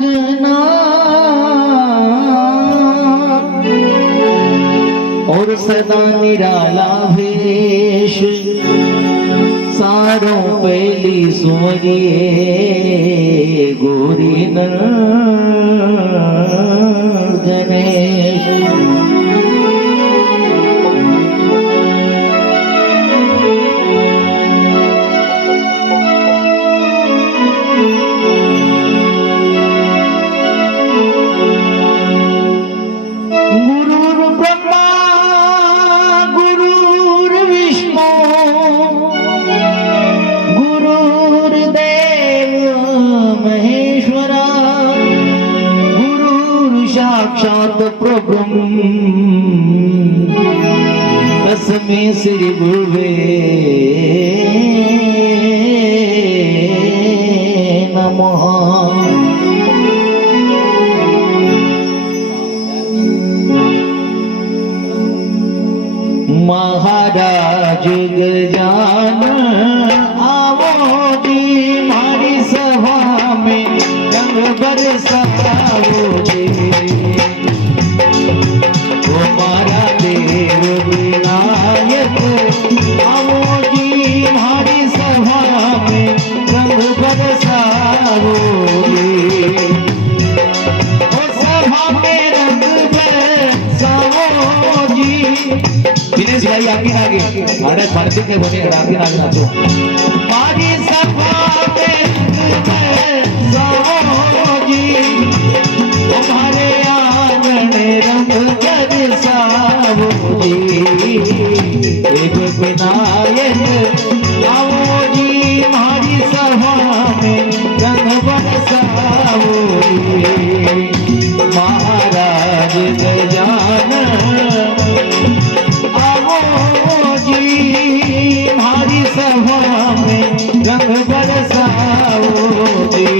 जना और सदा निराला भेष सारों पहली सुमरिए गोरी जनेश। साक्षात प्रभु तस्मै श्री गुरुवे नमः। महाराज गजानन आवो जी मारी सभा में रंग बरसाओ जी। भाई आगे आगे अरे भरती के बोले आगे आगे नाचो। मारी सभा में जी तुम्हारे आंगन रंग बरसाओ जी। एक विनायक आओ जी मारी सभा में रंग बरसाओ जी। महाराज गजानन हमारी सभा में रंग बरसाओ जी।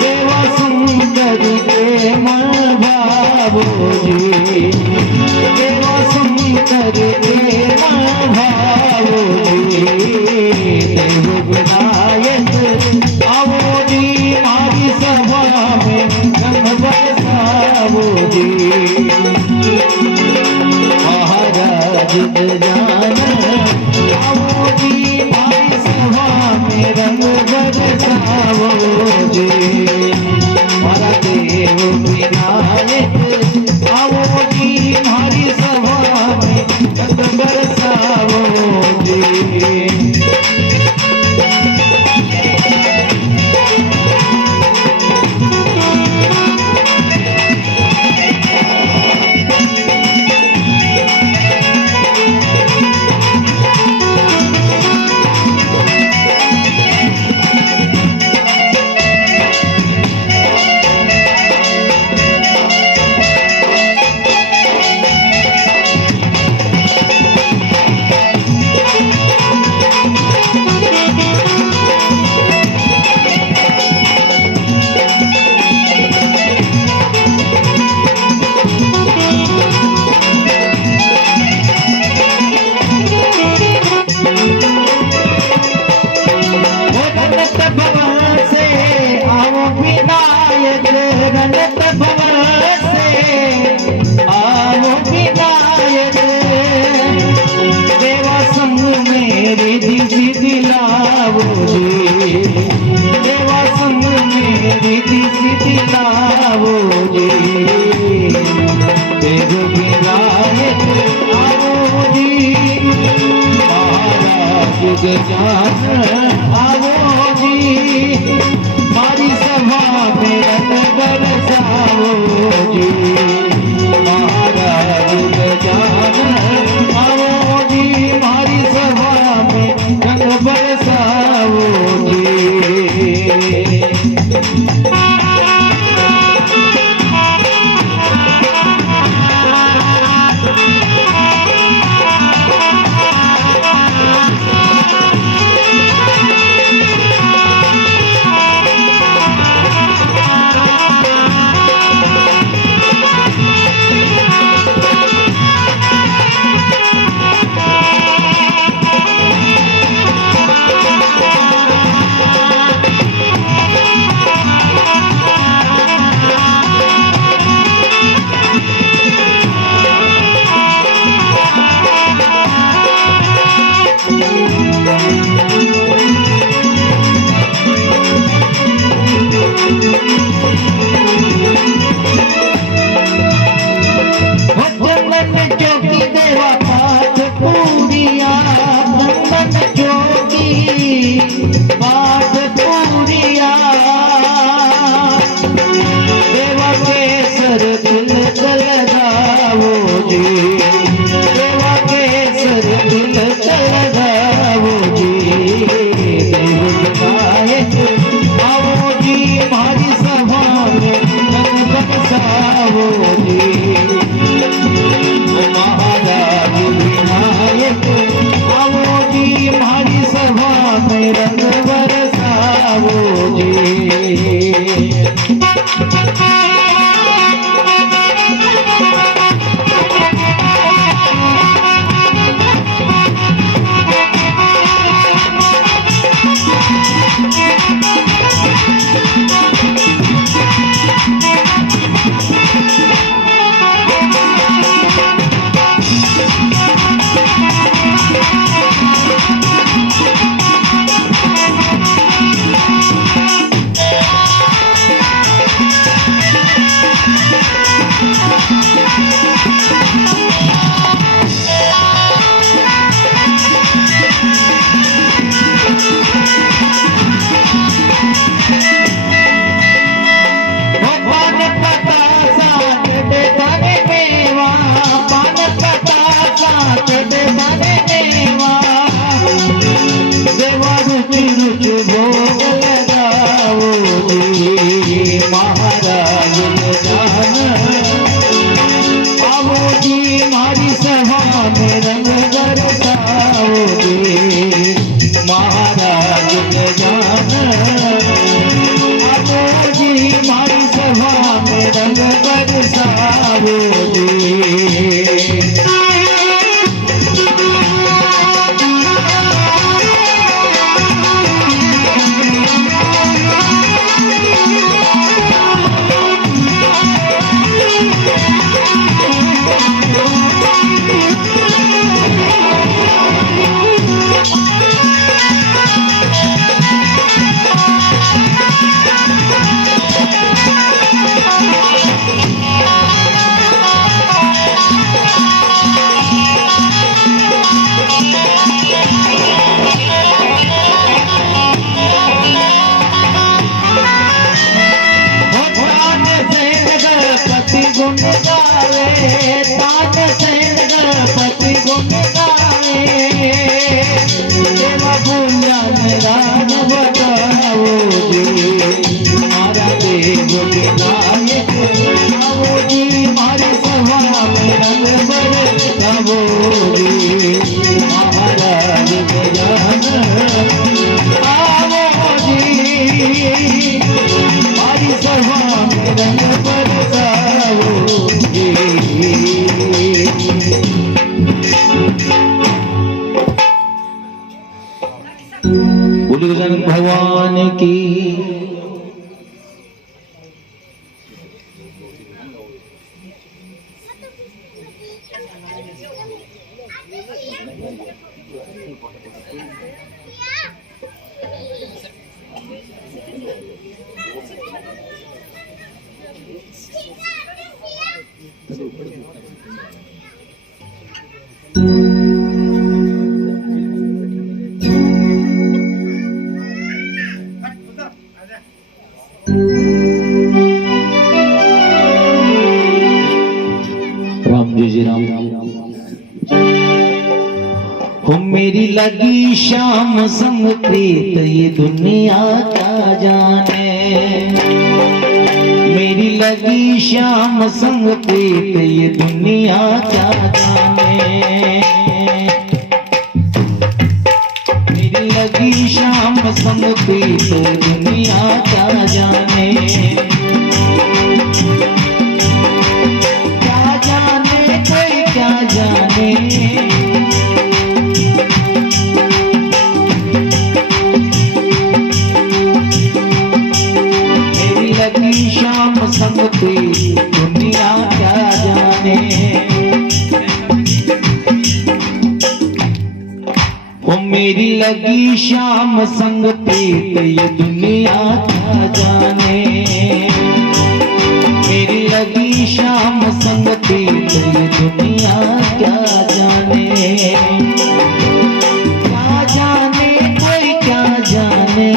देवा सुंदर के मन भावो जी। देवा सुंदर के मन भावो जी। देव विनायक आओ जी मारी सभा में रंग बरसाओ जी। महाराज गजानन आओ जी मारी सभा में रंग बरसाओ जी। मारा देव विनायक आओ जी मारी सभा में रंग बरसाओ जी। सीता जान आवो जी मारी सभा में रंग बरसाओ जी महाराज जान आवो जी मारी सभा में रंग बरसाओ जी भगवान की लगी शाम संग प्रीत ये दुनिया क्या जाने, मेरी लगी शाम संग प्रीत ये दुनिया क्या जाने, मेरी लगी शाम संग प्रीत दुनिया क्या जाने, क्या जाने कोई क्या जाने, शाम संग प्रीत दुनिया क्या जाने, ओ मेरी लगी शाम संग प्रीत ये दुनिया क्या जाने, मेरी लगी शाम संग प्रीत ये दुनिया क्या जाने, क्या जाने कोई क्या जाने,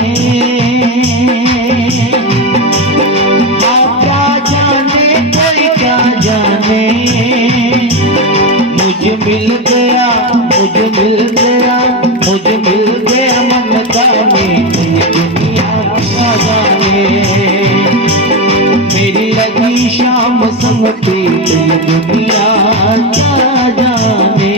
मुझे मिल गया, मुझे मिल गया, मुझे मिल गया मन का मीत ये दुनिया क्या जाने, मेरी लगी शाम संग प्रीत ये दुनिया क्या जाने।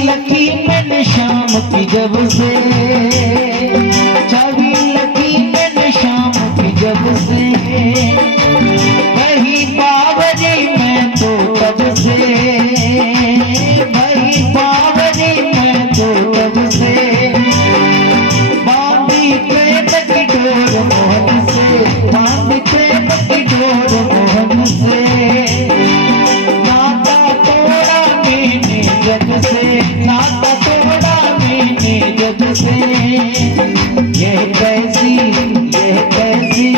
लकी मैंने शाम की जब से, छवि लकी मैंने शाम की जब से, वही बावरी मैं तो तब से, वही बावरी मैं तो तब से, बांधी प्रेम की डोर मोहन से, बांधी प्रेम की डोर मोहन से, नाता तोड़ा मैंने जब से, नाता तोड़ा मैंने जब से, यह कैसी, यह कैसी,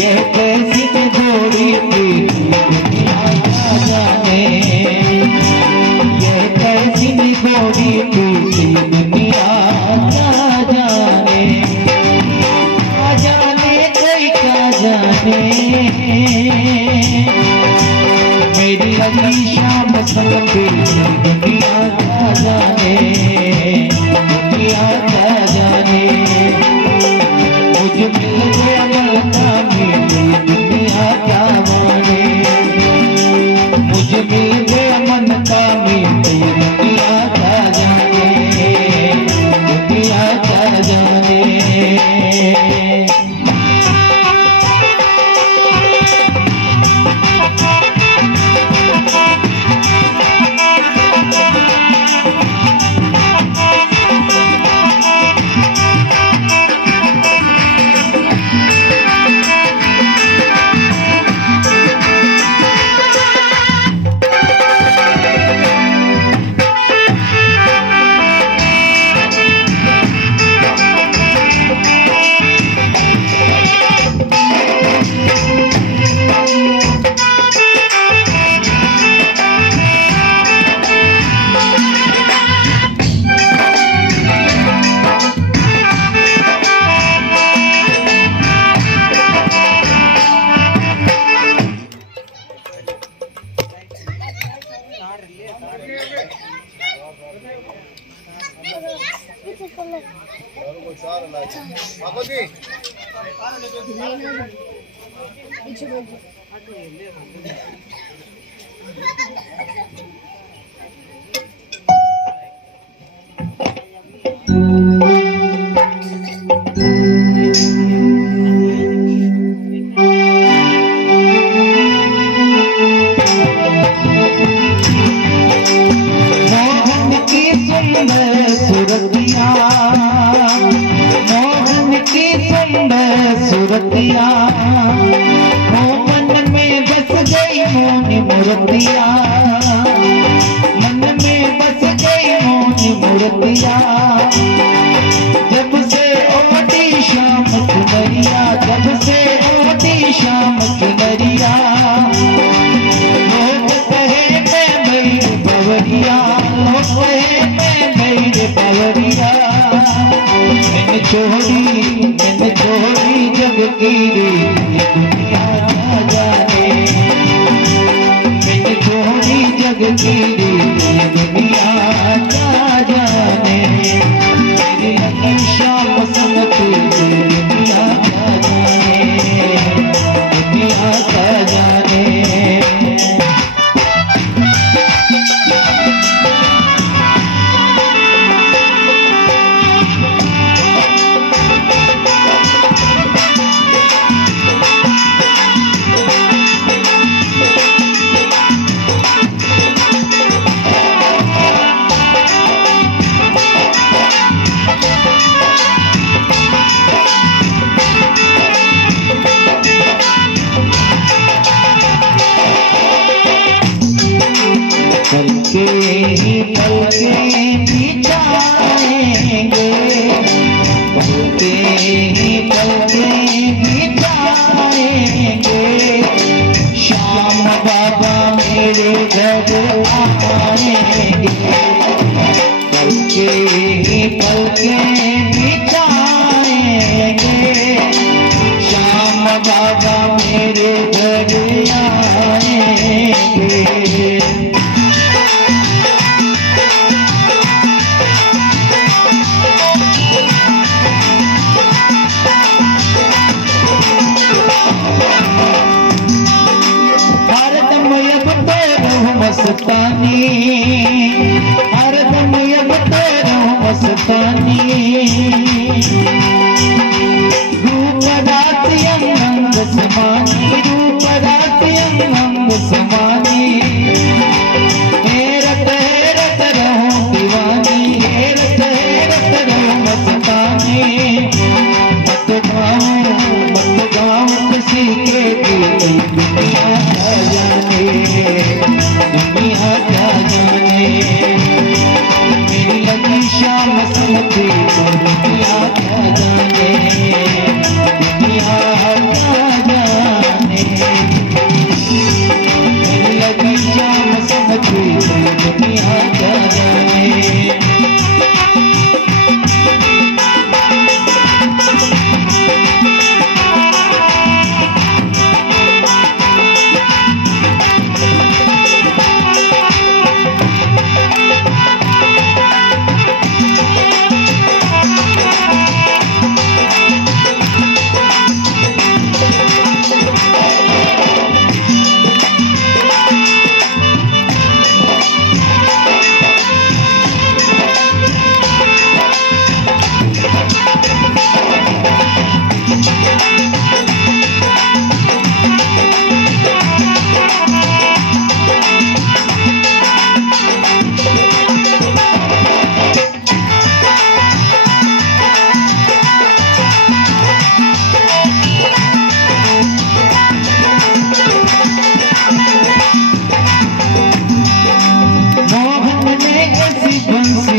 यह कैसी में जोड़ी प्रीत दुनिया क्या जाने, यह कैसी में जोड़ी प्रीत दुनिया क्या जाने, क्या जाने कोई क्या जाने, मेरी लगी शाम संग प्रीत दुनिया क्या जाने, दुनिया क्या जाने, मुझे मिल गया मन का मीत ये दुनिया क्या माने, मुझे मिल गया मन का मीत ये दुनिया क्या जाने, दुनिया क्या जाने। सूरतिया मन में बस गई मोनी मूर्तिया, मन जग की रीत ये दुनिया क्या जाने, मैंने छोड़ी जग की रीत ये दुनिया क्या जाने, मेरी लगन शाम संगती ये दुनिया क्या जाने, दुनिया क्या जाने। पल के ही बिछाएंगे, पलते ही पल के बिछाएंगे, श्याम बाबा मेरे घर आएंगे, पल के ही पल के बिछाएंगे, श्याम बाबा मेरे घर आएंगे। मस्तानी हरदम अब तेरा मस्तानी, रूप रातियम रंग समानी, रूप रातियम रंग समानी, हेरत हेरत रहो दीवानी, हेरत हेरत रहो मस्तानी, मत गाऊं किसी के दिल दुनिया क्या जाने, दुनिया क्या जाने, मेरी लगी शाम संगती तो दुनिया क्या जाने, दुनिया क्या जाने, मेरी लगी शाम संगती तो दुनिया क्या जाने।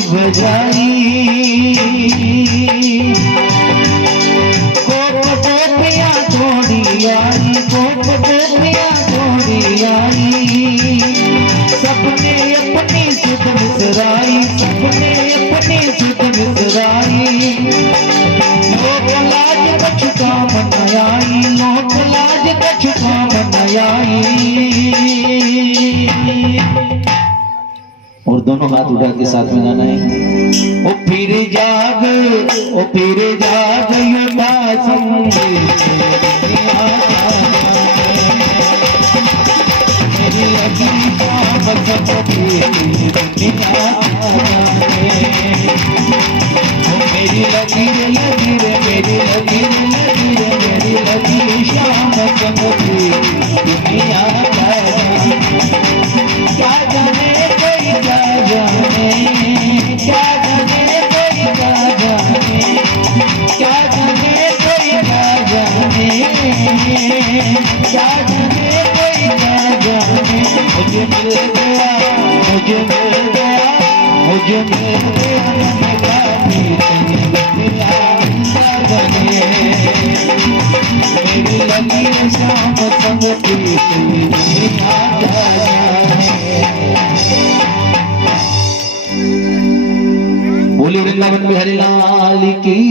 बजाई कोप गोपियां थोड़ी आई, कोप गोपियां थोड़ी आई, सबने अपनी सुध मिसराई, सबने अपनी सुध मिसराई, लोक लाज कछु काम न आई, लोक लाज कछु काम न आई। और दोनों हाथ उठा के साथ में गाना है। ओ फिर जाग युवा संगी, मेरी लगी शाम संगती दुनिया क्या जाने, ओ मेरी लगी रे लगी रे, मेरी लगी रे लगी रे, मेरी लगी शाम संगती दुनिया क्या जाने, क्या जाने कोई क्या जाने, क्या जाने कोई क्या जाने, क्या जाने कोई क्या जाने, क्या जाने कोई क्या जाने, मुझे मिल गया, मुझे मिल गया, मुझे मिल गया मन का मीत मिला जाने, मेरी लगी शाम संगती दुनिया क्या जाने। बोली वृंदावन बिहारी लाल की।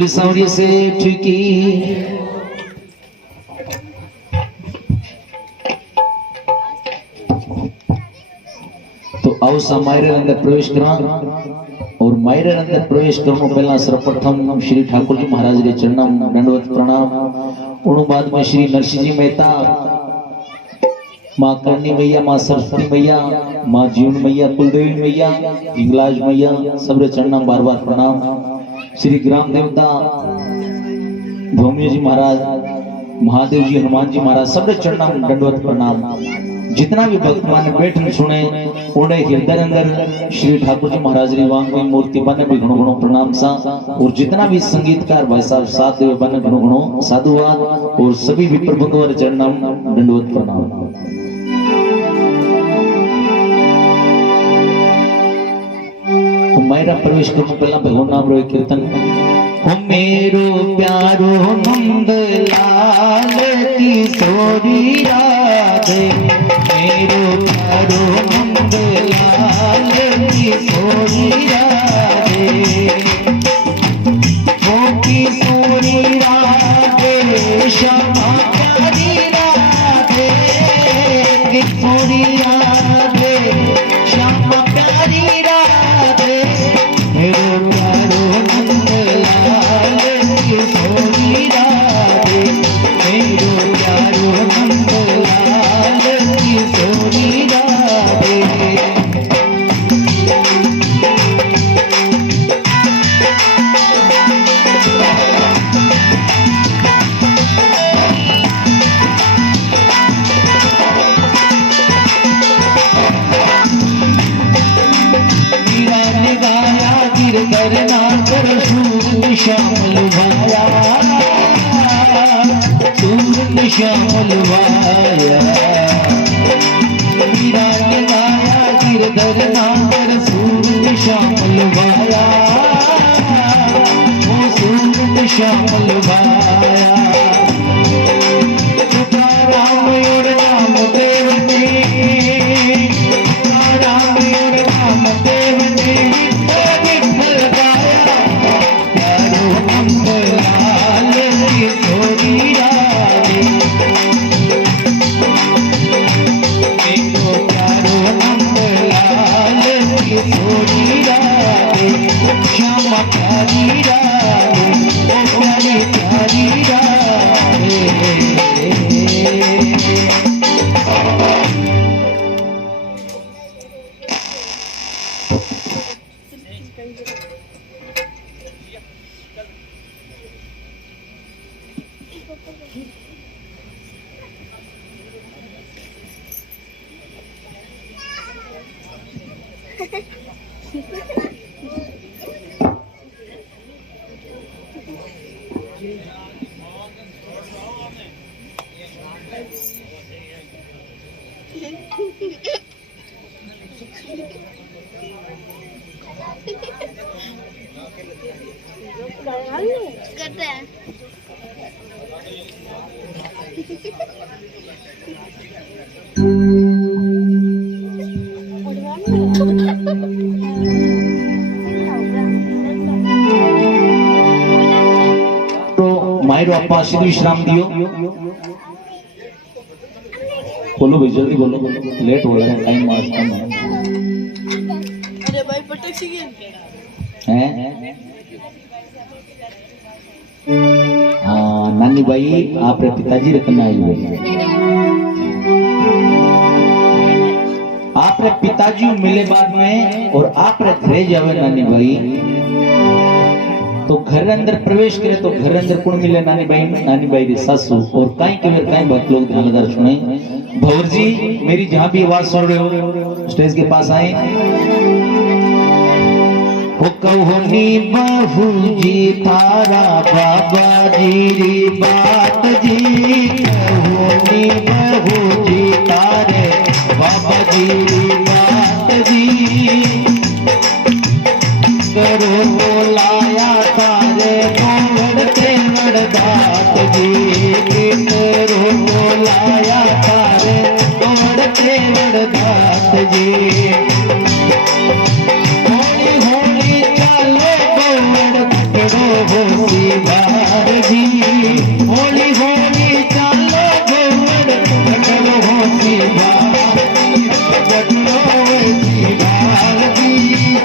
बोली सांवरिया सेठ की। तो आओ सा मायरे अंदर प्रवेश करा और मायरे अंदर प्रवेश करने पहला सर्वप्रथम श्री ठाकुर जी महाराज के चरणों में दंडवत प्रणाम। उन बाद में श्री नरसिंह जी मेहता, माँ करणी मैया, माँ सरस्वती मैया, माँ जीवन मैया, कुलदेवी मैया, हिंगलाज मैया, सबरे चरणों में बार बार प्रणाम। श्री ग्राम देवता भौमिया जी महाराज, महादेव जी, हनुमान जी महाराज, सबरे चरणों में दंडवत प्रणाम। जितना भी भक्त मान बैठ सुने उन्हें हृदय अंदर श्री ठाकुर जी महाराज की वांग में मूर्ति बने भी घणो घणो प्रणाम सा। और जितना भी संगीतकार भाई साहब साथ देवे बने घणो घणो साधुवाद और सभी भी प्रबंधों और चरणों में दंडवत प्रणाम। तो मेरा प्रवेश करने पहला भगवान नाम रो कीर्तन। हो मेरो प्यारो नंद लाल की सोरी राधे, मेरो प्यारो नंद लाल की सोरी राधे, वो की सोरी राधे श्यामा प्यारी राधे, की सोरी राधे श्यामा प्यारी राधे, मेरो प्यारो नंद लाल की सोरी राधे, मेरो प्यारो नंद लाल की सोरी राधे। मीरा ने गाया गिरधर नागर सूरज श्यामल भाया, सूरज श्यामल भाया। मीरा ने गाया गिरधर नागर सूरज श्यामल भाया, वो सूरज श्यामल भाया। राम और राम देव जी, राम और राम देव जी, विठ्ठल गाया प्यारो नंद लाल की सोरी राधे, मेरो प्यारो नंद लाल की सोरी राधे, श्यामा प्यारी राधे, ओ प्यारी प्यारी राधे। करते हैं तो मायरो अपा सिद्ध विश्राम दियो। बोलो भाई जल्दी बोलो, लेट हो रहा है, टाइम आज कम है। अरे भाई पटक सी हैं? हाँ नानी भाई आप पिताजी रखने आई हुई, आप पिताजी मिले बाद में और आप घरे जावे नानी भाई, तो घर अंदर प्रवेश करे तो घर अंदर कौन मिले नानी भाई री सासू। और कई कई कई भक्त लोग ध्यानदार सुने। भौर जी मेरी जहां भी आवाज सुन रहे हो स्टेज के पास आए। हो कहोनी बहू जी तारा बाबा जी री बात जी, कहोनी बहू जी तारे बाबा जी री बात जी, करो लाया तारे कोवड़ तेवड़ दात जी, करो लाया तारे कोवड़ तेवड़ दात जी। होली होली चालो कोवड़ करो होशियार जी होली होली चालो गोवर चलो होशियार चलो होशियार जी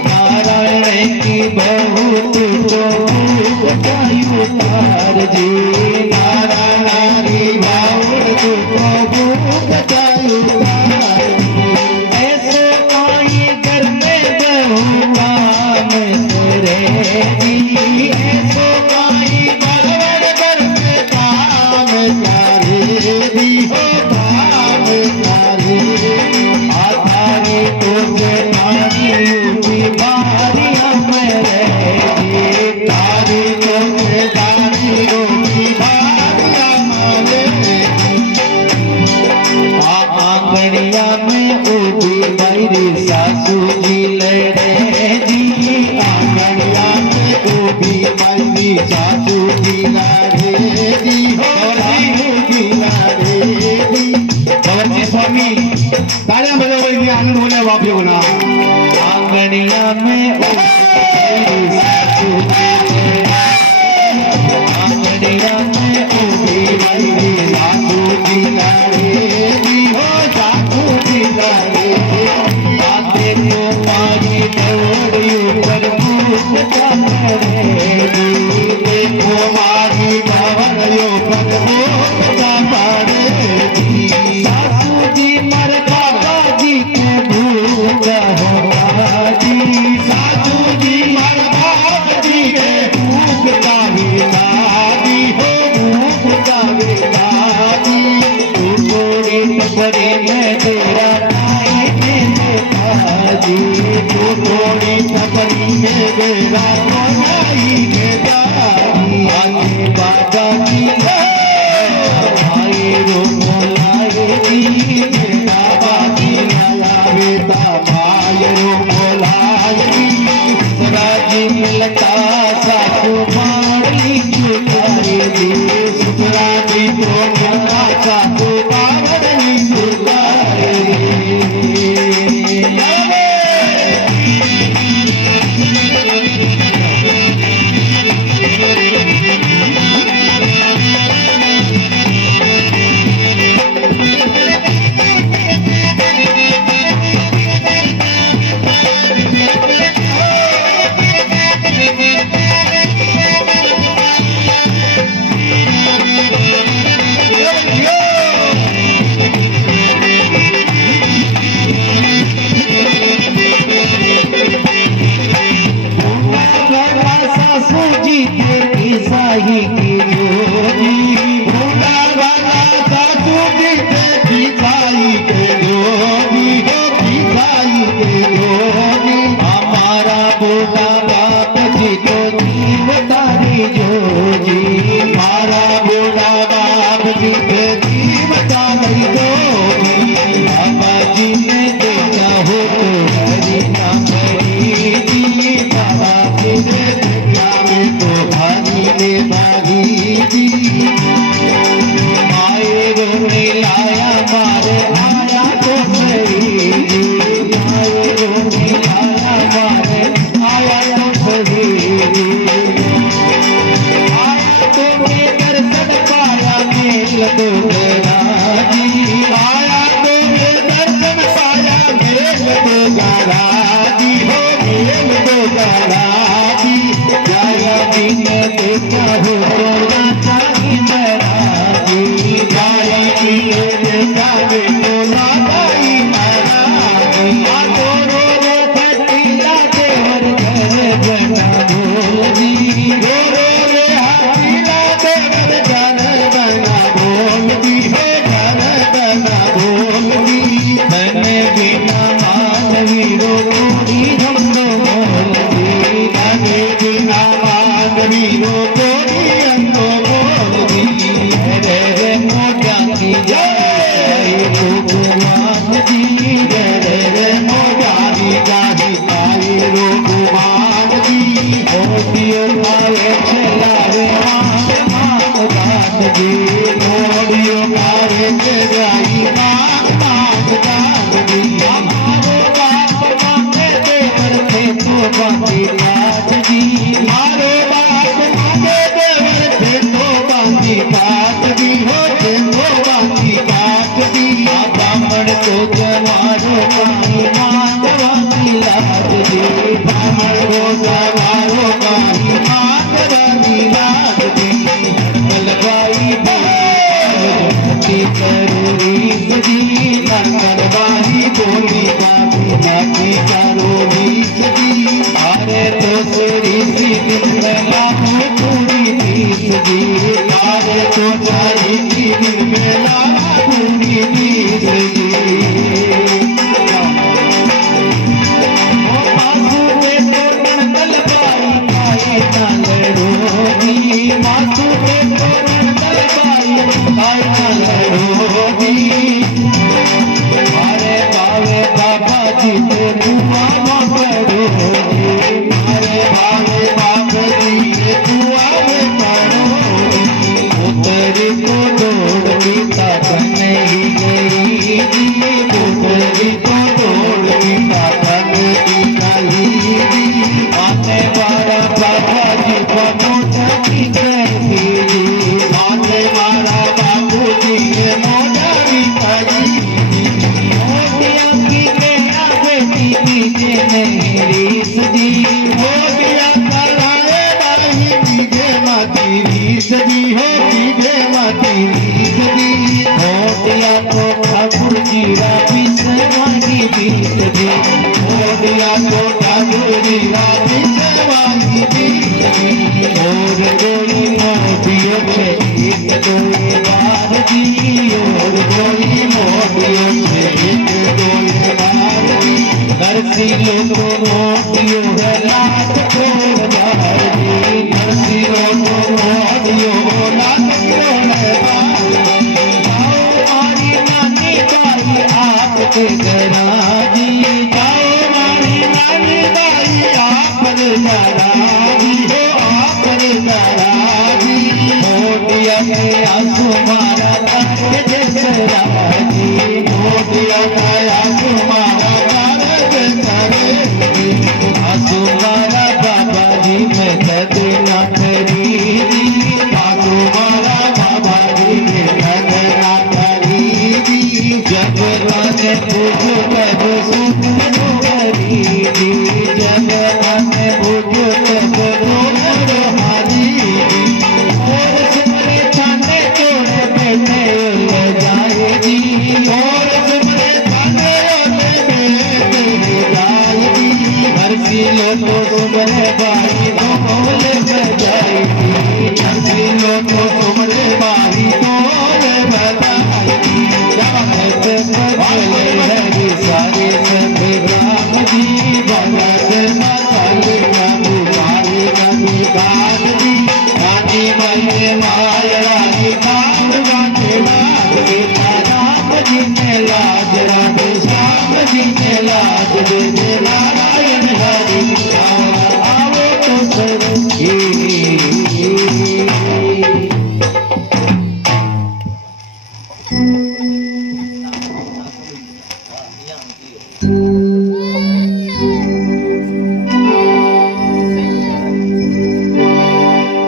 नारायण की बहुत उतार जी नारायण की बहुत उतार ऐसे आई घर में बहू काम करे जी ऐसो आई घर में काम करे भी हो काम करे आधारी तो पानी ऊँची बारियां में रहेगी तारी तो पानी ऊँची बारियां में रहेगी आंगनिया में उभी मेरी सासू जी लड़े जी आंगनिया में उभी मेरी सासू जी लड़े जी सासू जी लड़े जी भगवती स्वामी ताळ्या बजावली आनंद होण्या बाप येऊना आंगनिया में उभी मेरी सासू जी आंगनिया में उभी मेरी सासू जी लड़े जी हो सासू जी लड़े आते को पानी दौड़ी ऊपर मुँह चढ़ेगी देखो मारी भवन ऊपर मुँह चढ़ेगी सासू जी मर बाबा जी के भूख होगा जी सासू जी मर बाबा जी के भूख का भी दादी हो भूख का भी दादी तू थोड़ी बड़े में तेरा जी तू थोड़ी सबरी में मेरा बनाई के दादी आगे बाजा जी आए रो मोलाए जी मेरा बाजी लावे तामाय रो मोलाए जी सराजी मिलता सासू मारी चुकाए जी सराजी तो मिलता सासू मारी चुकाए सासू जी के ईसाई की जोड़ी भोला वाला सासू जी के ईसाई के जोड़ी हो ईसाई के जोड़ी हमारा भोला बाप जी को जीव तारी जोड़ी हमारा भोला बाप जी के जीव तारी जोड़ी बाबा जी ने देखा हो तो हरी नाम जी बाबा जी ने तो भागी ने भागी जी आए रोने लाया मारे आया तो सही जी आए रोने लाया मारे आया तो सही जी आया तो मैं दर्शन पाया मेल तो गया जी आया तो मैं दर्शन पाया मेल तो गया जी हो मेल तो गया जी जाया जी ने देखा हो तो चाहिए मेरा जी जाया जी ने देखा हो तो लगाई मेरा जी तो रो रो खटीला देवर घर बना बोल जी रो रो रे हाथीला देवर घर बना बोल जी हो घर बना बोल जी मैंने बिना मानवी रो थोड़ी झंडो बोल जी मैंने बिना मानवी रो थोड़ी सजी नंदनबाई बोली बाबी लाठी चारो भी सजी अरे तो तेरी सी दिल में लाखों पूरी भी सजी अरे तो सारी सी दिल में लाखों पूरी भी सजी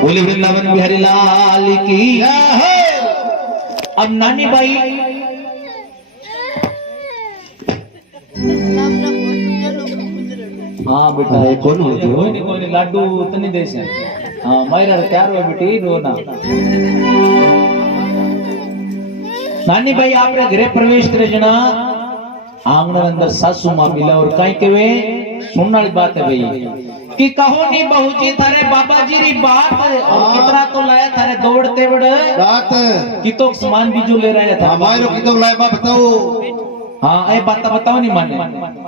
बोले वृंदावन बिहारी लाल की। अब नानी बाई हाँ बेटा कौन हो कोई लाडू तनी देश है हाँ मायरा तैयार हो बेटी रोना नानी भाई आपने गृह प्रवेश करे जना आंगन अंदर सासू मां मिला और कहीं के वे सुनने वाली बात है भाई कि कहो नहीं बहू जी थारे बाबा जी री बात और कितना तो लाया थारे दौड़ते बड़े बात कि तो सामान भी जो ले रहे थे हमारे की तो लाया बताओ हाँ ये बात बताओ नहीं माने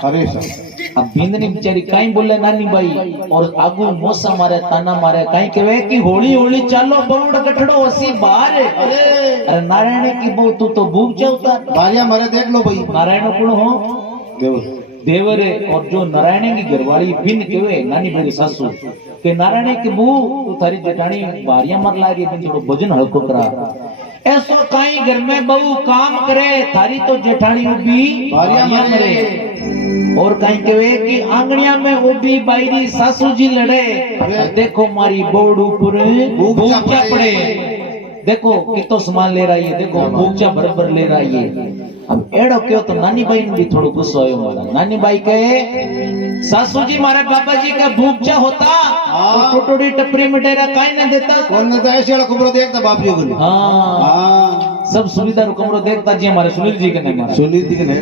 अरे सर अब बिंदनी बेचारी कहीं बोले नानी भाई और आगू मोसा मारे ताना मारे कहीं कहे कि होली होली चालो बउड़ गठड़ो असी बाहर अरे नारायण की बहु तू तो भूख जाता बारिया मारे देख लो भाई नारायण कुण हो देवरे और जो नारायण की घरवाली बिन केवे नानी मेरी सासू के नारायण की बू तू थारी जेठानी बारिया मर लागी बिन थोड़ो भजन हल्को करा ऐसो कहीं घर में बहू काम करे थारी तो जेठानी उबी बारिया मरे और कहीं कहे कि आंगनिया में उबी बाईरी सासू जी लड़े देखो मारी बोर्ड ऊपर भूखा पड़े देखो कितो सामान ले रही है देखो भूखा बराबर ले रही है अब एड़ो क्यों तो नानी बाई ने भी थोड़ो गुस्सो आयो मारा नानी बाई कहे सासू जी मारे बाबा जी का भूखा होता तो टोटोड़ी टपरी मिटेरा काई न देता कौन ने ऐसे वाला कुबरो देखता बाप जी को हाँ हाँ सब सुविधा रो कमरो देखता जी हमारे सुनील जी के नहीं सुनी थी कि नहीं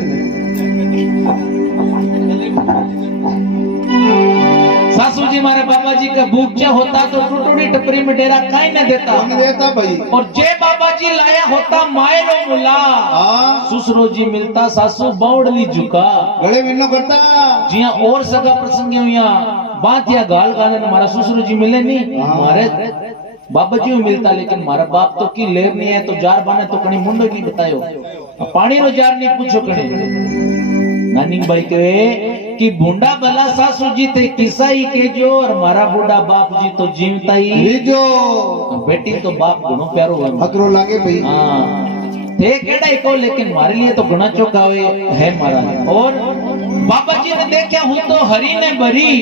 सासू जी मारे बाबा जी का भूखा होता तो टोटोड़ी टपरी मिटेरा काई न देता कौन देता भाई और जे बाबा जी लाया होता मायरो मुला हाँ ससुरो जी मिलता सासू बावड़ली झुका गले मिलनो करता जिया और सगा प्रसंग हुआ बात या गाल गाने हमारा ससुर जी मिले नहीं हमारे बाबा जी मिलता लेकिन हमारा बाप तो की लेर नहीं है तो जार बाने तो कणी मुंडो नहीं बतायो पानी रो जार नहीं पूछो कणी नानी भाई कहे कि बूढ़ा भला सासू जी थे किसा ही के जो और हमारा बूढ़ा बाप जी तो जीवता ही जो बेटी तो बाप घणो प्यारो है हकरो लागे भाई हाँ थे केड़ा को लेकिन हमारे लिए तो घना चौकावे है मारा और बाबा जी ने देखा हूं तो हरी ने भरी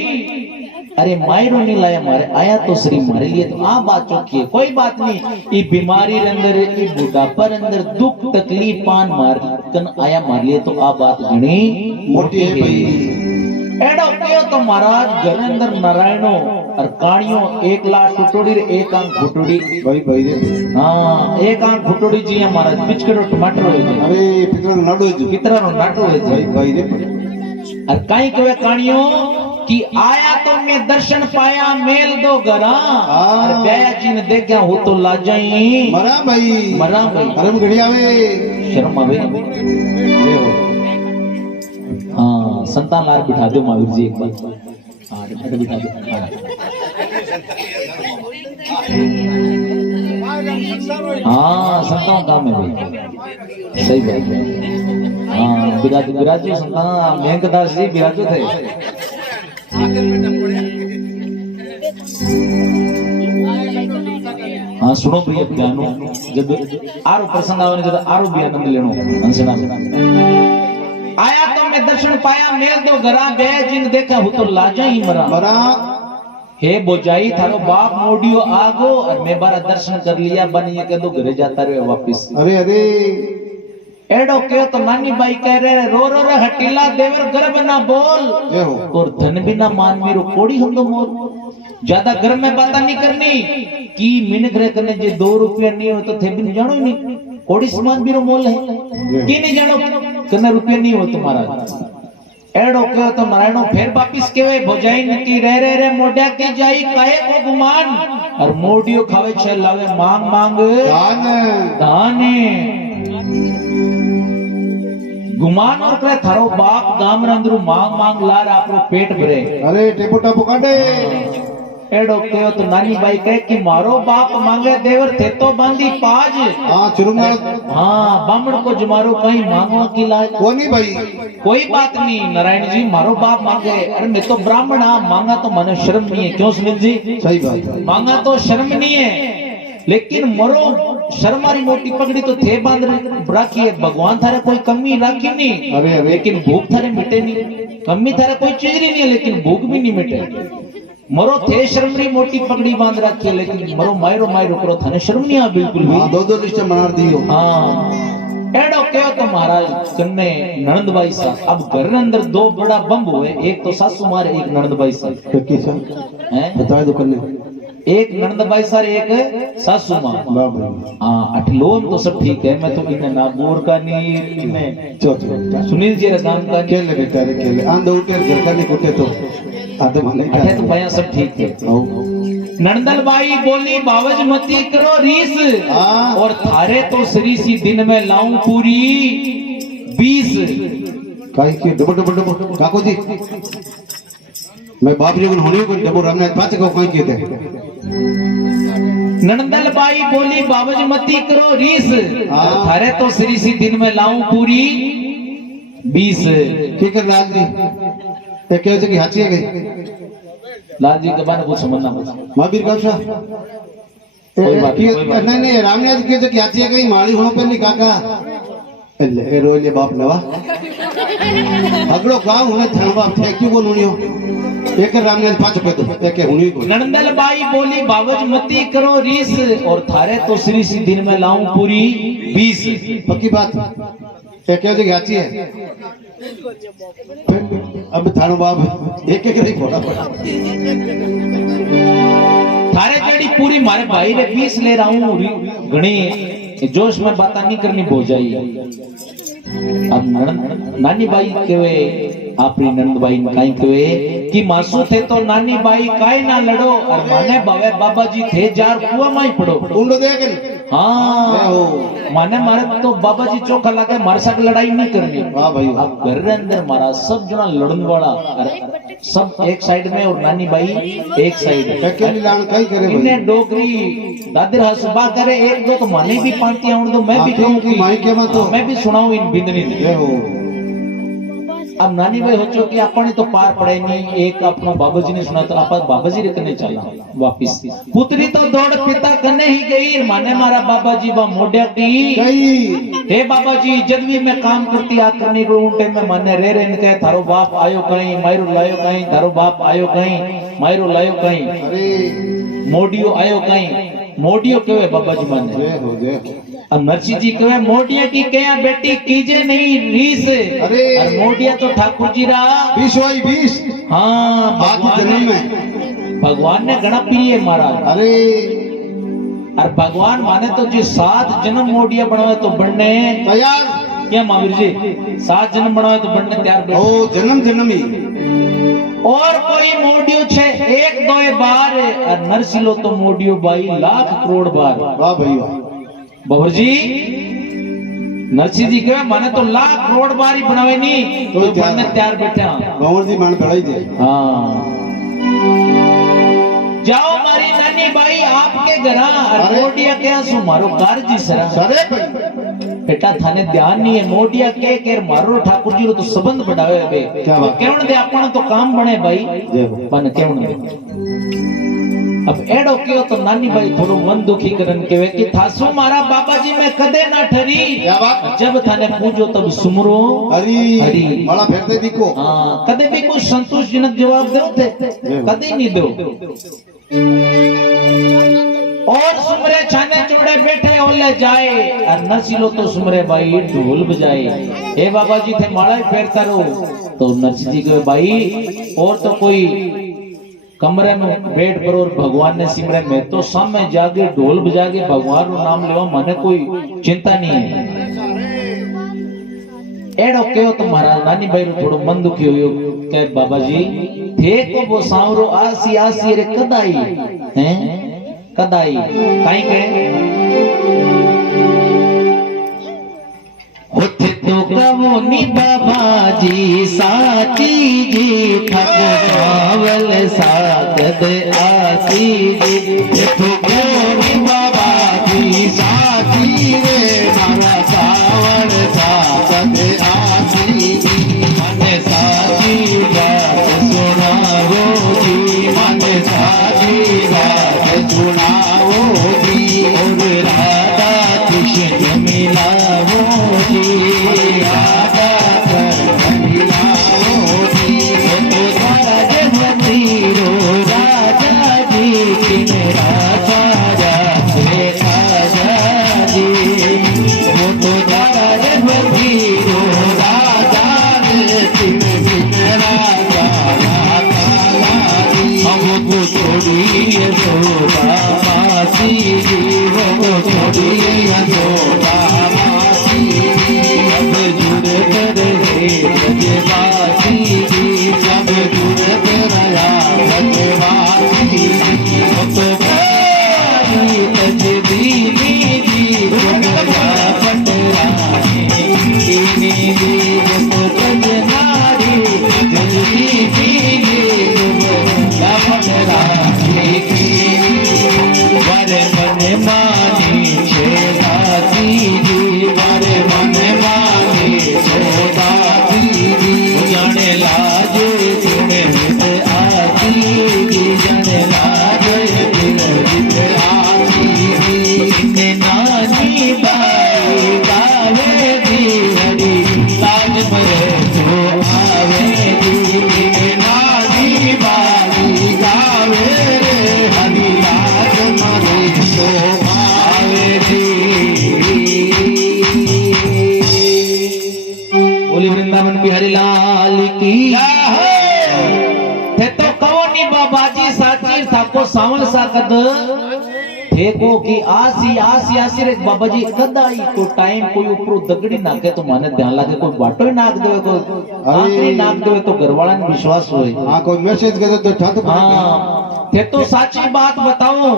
अरे मायरो नहीं लाया मारे आया तो श्री मारे लिए तो आ बात चौकी है कोई बात नहीं ये बीमारी रे अंदर ये बुढ़ापा रे अंदर दुख तकलीफ पान मार कन आया मार लिए तो आ बात घणी मोटी है भाई एडो कयो तो महाराज घर अंदर नारायणो और काणियो एक लाख टुटोड़ी रे एक आंख फुटोड़ी भाई भाई रे हाँ एक आंख फुटोड़ी जी महाराज पिचकड़ो टमाटर हो जी अरे पितरा नाडो जो कितना रो नाटो है भाई जी भाई रे और कहीं कहे काणियो कि आया तो मैं दर्शन पाया मेल दो गरा और दया जी ने देखा हो तो ला जाई मरा भाई अरम घड़िया में शर्म आवे हाँ संतान लाल बिठा दो महावीर जी एक बार हाँ बिठा दो हाँ संतान काम है भाई सही बात है हाँ बिराजो संतान मेहनतदास जी बिराजो थे हाँ सुनो भैया ज्ञानो जब आरो प्रसंग आवे जब आरो भी आनंद लेनो हंसना आया तो मैं दर्शन पाया मेल दो घरा गए जिन देखा हो तो लाजा ही मरा हे बोजाई थारो बाप मोडियो आगो और मैं बारा दर्शन कर लिया बनिए के दो घरे जाता रहे वापिस अरे अरे एडो के तो नानी बाई कह रहे रो रो रे हटीला देवर गर्भ ना बोल और धन भी ना मान मेरो कोड़ी हम तो मोल ज्यादा गर्भ में बात नहीं करनी कि मिनक रे करने जे 2 रुपया नहीं हो तो थे भी जानो ही नहीं कोड़ी समान भी रो मोल है की नहीं जानो कितने रुपया नहीं हो तुम्हारा एडो के तो नारायणो फिर वापिस केवे भोजाई नकी रे मोड्या की जाई काहे को गुमान और मोडियो खावे छे लावे मांग मांग दाने गुमान और करे थारो बाप गाम रंदरू मांग मांग लार आपरो पेट भरे अरे टेपो टापो काटे एडो कहो तो नानी बाई कहे कि मारो बाप मांगे देवर थे तो बांधी पाज हाँ चुरुंगा हाँ बामण को जमारो कहीं मांगवा की लायक कोनी भाई कोई बात नहीं नारायण जी मारो बाप मांगे अरे मैं तो ब्राह्मण हाँ मांगा तो मने शर्म नहीं है क्यों सुनील जी सही बात मांगा तो शर्म नहीं है लेकिन मरो शर्मारी मोटी पगड़ी तो थे बांध राखी है भगवान थारे कोई कमी राखी नहीं अरे लेकिन भूख थारे मिटे नहीं कमी थारे कोई चीज नहीं है लेकिन भूख भी नहीं मिटे मरो थे शर्मरी मोटी पगड़ी बांध रखी है लेकिन मरो मायरो करो थाने शर्म नहीं आ बिल्कुल भी हाँ, दो लिस्ट बना दियो हाँ एडो कहो तो महाराज कन्ने ननंदबाई सा अब घर के अंदर 2 बड़ा बम हुए एक तो सासू मारे एक ननंदबाई सा हैं बता दो कन्ने एक ननंदबाई सा एक सासू मां हाँ 8 लोग तो सब ठीक है मैं तो इन्हें ना बोर का नहीं इन्हें सुनील जी रगाम का खेल बेचारे खेले आंध उठे घर का नहीं कुटे तो आधे माने तो भैया सब ठीक है नंदल बाई बोली बावज मती करो रीस और थारे तो श्री सी दिन में लाऊं पूरी 20 काई के डबो काको जी मैं बाप जी को होने को डबो रामनाथ पाचे को काई के थे नंदल बाई बोली बावज मती करो रीस थारे तो श्री सी दिन में लाऊं पूरी 20 ठीक है लाल जी ते कहे से कि हाची है गई लाल जी के बारे में कुछ समझना महावीर काका नहीं रामनाथ के जो क्या चाहिए कहीं माड़ी होने पर नहीं काका ए रोले बाप नवा अगलो गांव हुए थनवा थे क्यों बोलूनियो एक रामनाथ 5 पे तो एक हुनी को नंदल बाई बोली बावज मती करो रीस और थारे तो श्री सी दिन में लाऊं पूरी 20 पक्की बात ये क्या जो क्या चाहिए अब थानो बाप एक एक नहीं फोड़ा पड़ा थारे जड़ी पूरी मारे भाई रे 20 ले रहा हूँ घणी जोश में बात नहीं करनी हो जाई। अब नानी बाई केवे आपरी नंद बाई काई केवे कि मासू थे तो नानी बाई काई ना लड़ो और माने बावे बाबा जी थे जार कुआ माई पड़ो उंडो देख हाँ माने मारे तो बाबा जी चौका लाके मारे साथ लड़ाई नहीं करनी। वाह भाई अब घर के अंदर मारा सब जना लड़न वाला सब एक साइड में और नानी बाई एक साइड अकेली लान कई करे भाई इन्हें डोगरी दादर हसबा करे एक दो तो माने भी पांती आउं दो मैं भी कहूं कि माई के मत तो मैं भी सुनाऊं इन बिंदनी ये हो। अब नानी भाई हो चो कि अपने तो पार पड़े नहीं एक अपना बाबाजी ने सुना तो आप बाबाजी रे कने चला वापिस पुत्री तो दौड़ पिता कने ही गई माने मारा बाबाजी बा मोड्या की गई हे बाबाजी जब भी मैं काम करती आ करने को उल्टे में माने रे रे कहे थारो बाप आयो कहीं मायरो लायो कहीं थारो बाप आयो कहीं मायरो लायो कहीं अरे मोडियो आयो कहीं मोडियो केवे बाबाजी माने जय हो जय। अब नरसी जी कहे मोडिया की क्या बेटी कीजे नहीं रीस अरे और मोडिया तो ठाकुर जी रा 20 वाई 20 हाँ बाकी जन्म में भगवान ने गणा प्रिय मारा। अरे और भगवान माने तो जो 7 जन्म मोडिया बनवाए तो बनने तैयार क्या महावीर जी 7 जन्म बनवाए तो बनने तैयार बैठे। ओ जन्म जन्म ही और कोई मोडियो छे 1-2 बार और नरसिलो तो मोडियो 22 लाख करोड़ बार। वाह भाई वाह बाबर जी नरसी जी के माने तो लाख करोड़ बार ही बनावे नहीं तो बनने तैयार बैठे हैं। बाबर जी मान पड़ाई दे हाँ जाओ मारी नानी भाई आपके घरा और मोडिया क्या सु मारो कारजी सरा सरे भाई बेटा थाने ध्यान नहीं है मोडिया के मारो ठाकुर जी रो तो संबंध बढ़ावे बे क्या बात केवण दे आपण तो काम बने भाई बन केवण दे। अब एडो क्यों तो नानी भाई थोड़ो मन दुखी करन केवे कि थासु मारा बाबा जी में कदे ना ठरी क्या बात जब थाने पूजो तब सुमरो हरी हरी माला फेरते दिखो हाँ कदे भी कोई संतोषजनक जवाब दो थे कदे नहीं दो और सुमरे छाने चूड़े बैठे ओले जाए और नसीलो तो सुमरे भाई ढोल बजाए हे बाबा जी थे माला फेरता रहो तो नरसी जी के भाई और तो कोई कमरे में बेड पर और भगवान ने सिमरे में तो सामने जाके ढोल बजा के भगवान रो नाम लेवा मने कोई चिंता नहीं है। एडो क्यों तो महाराज नानी भाई रो थोड़ो मन दुखी हुयो के बाबा जी थे को वो सांवरो आसी आसी रे कदाई हैं कदाई काई के होते तो कवो नी बाबा जी साची जी ठगवावल सागद आसी जी तो कवो नी बाबा जी साची रे मारा सावर सागद आसी जी मन साची बात सुनावो जी मन साची बात सुनावो जी और राधा कृष्ण मिलावो राधा कृष्ण मिलावो जी तो राजवती रो राजा जी किन राजा से खाजा जी वो तो राजवती रो राजा किन राजा हम को छोड़िए सोदा मासी वो छोड़िए सोदा मासी अब जुड़ कर रजवासी जब जुड़ कर रजवासी तो तजदीनी जी पटरानी तो तजनारी जल्दी वारे मन मानी शेदाती जी वारे मन मानी शेदाती जी जाने लाजे जिने विद आती जी जाने लाजे जिने विद आती जी नानी बाई गावे जी हरी ताज मरे जो आवे जी नानी बाई गावे रे हरी लाज मरे तो आवे जी को सावल साकद देखो कि आसी रे बाबा जी कद आई को टाइम कोई ऊपर दगड़ी नाखे तो माने ध्यान लागे कोई बाटो ही नाक देवे कोई आखरी नाक देवे तो घरवाला ने विश्वास होए हां कोई मैसेज करे तो ठंड पड़े हां थे तो साची बात बताओ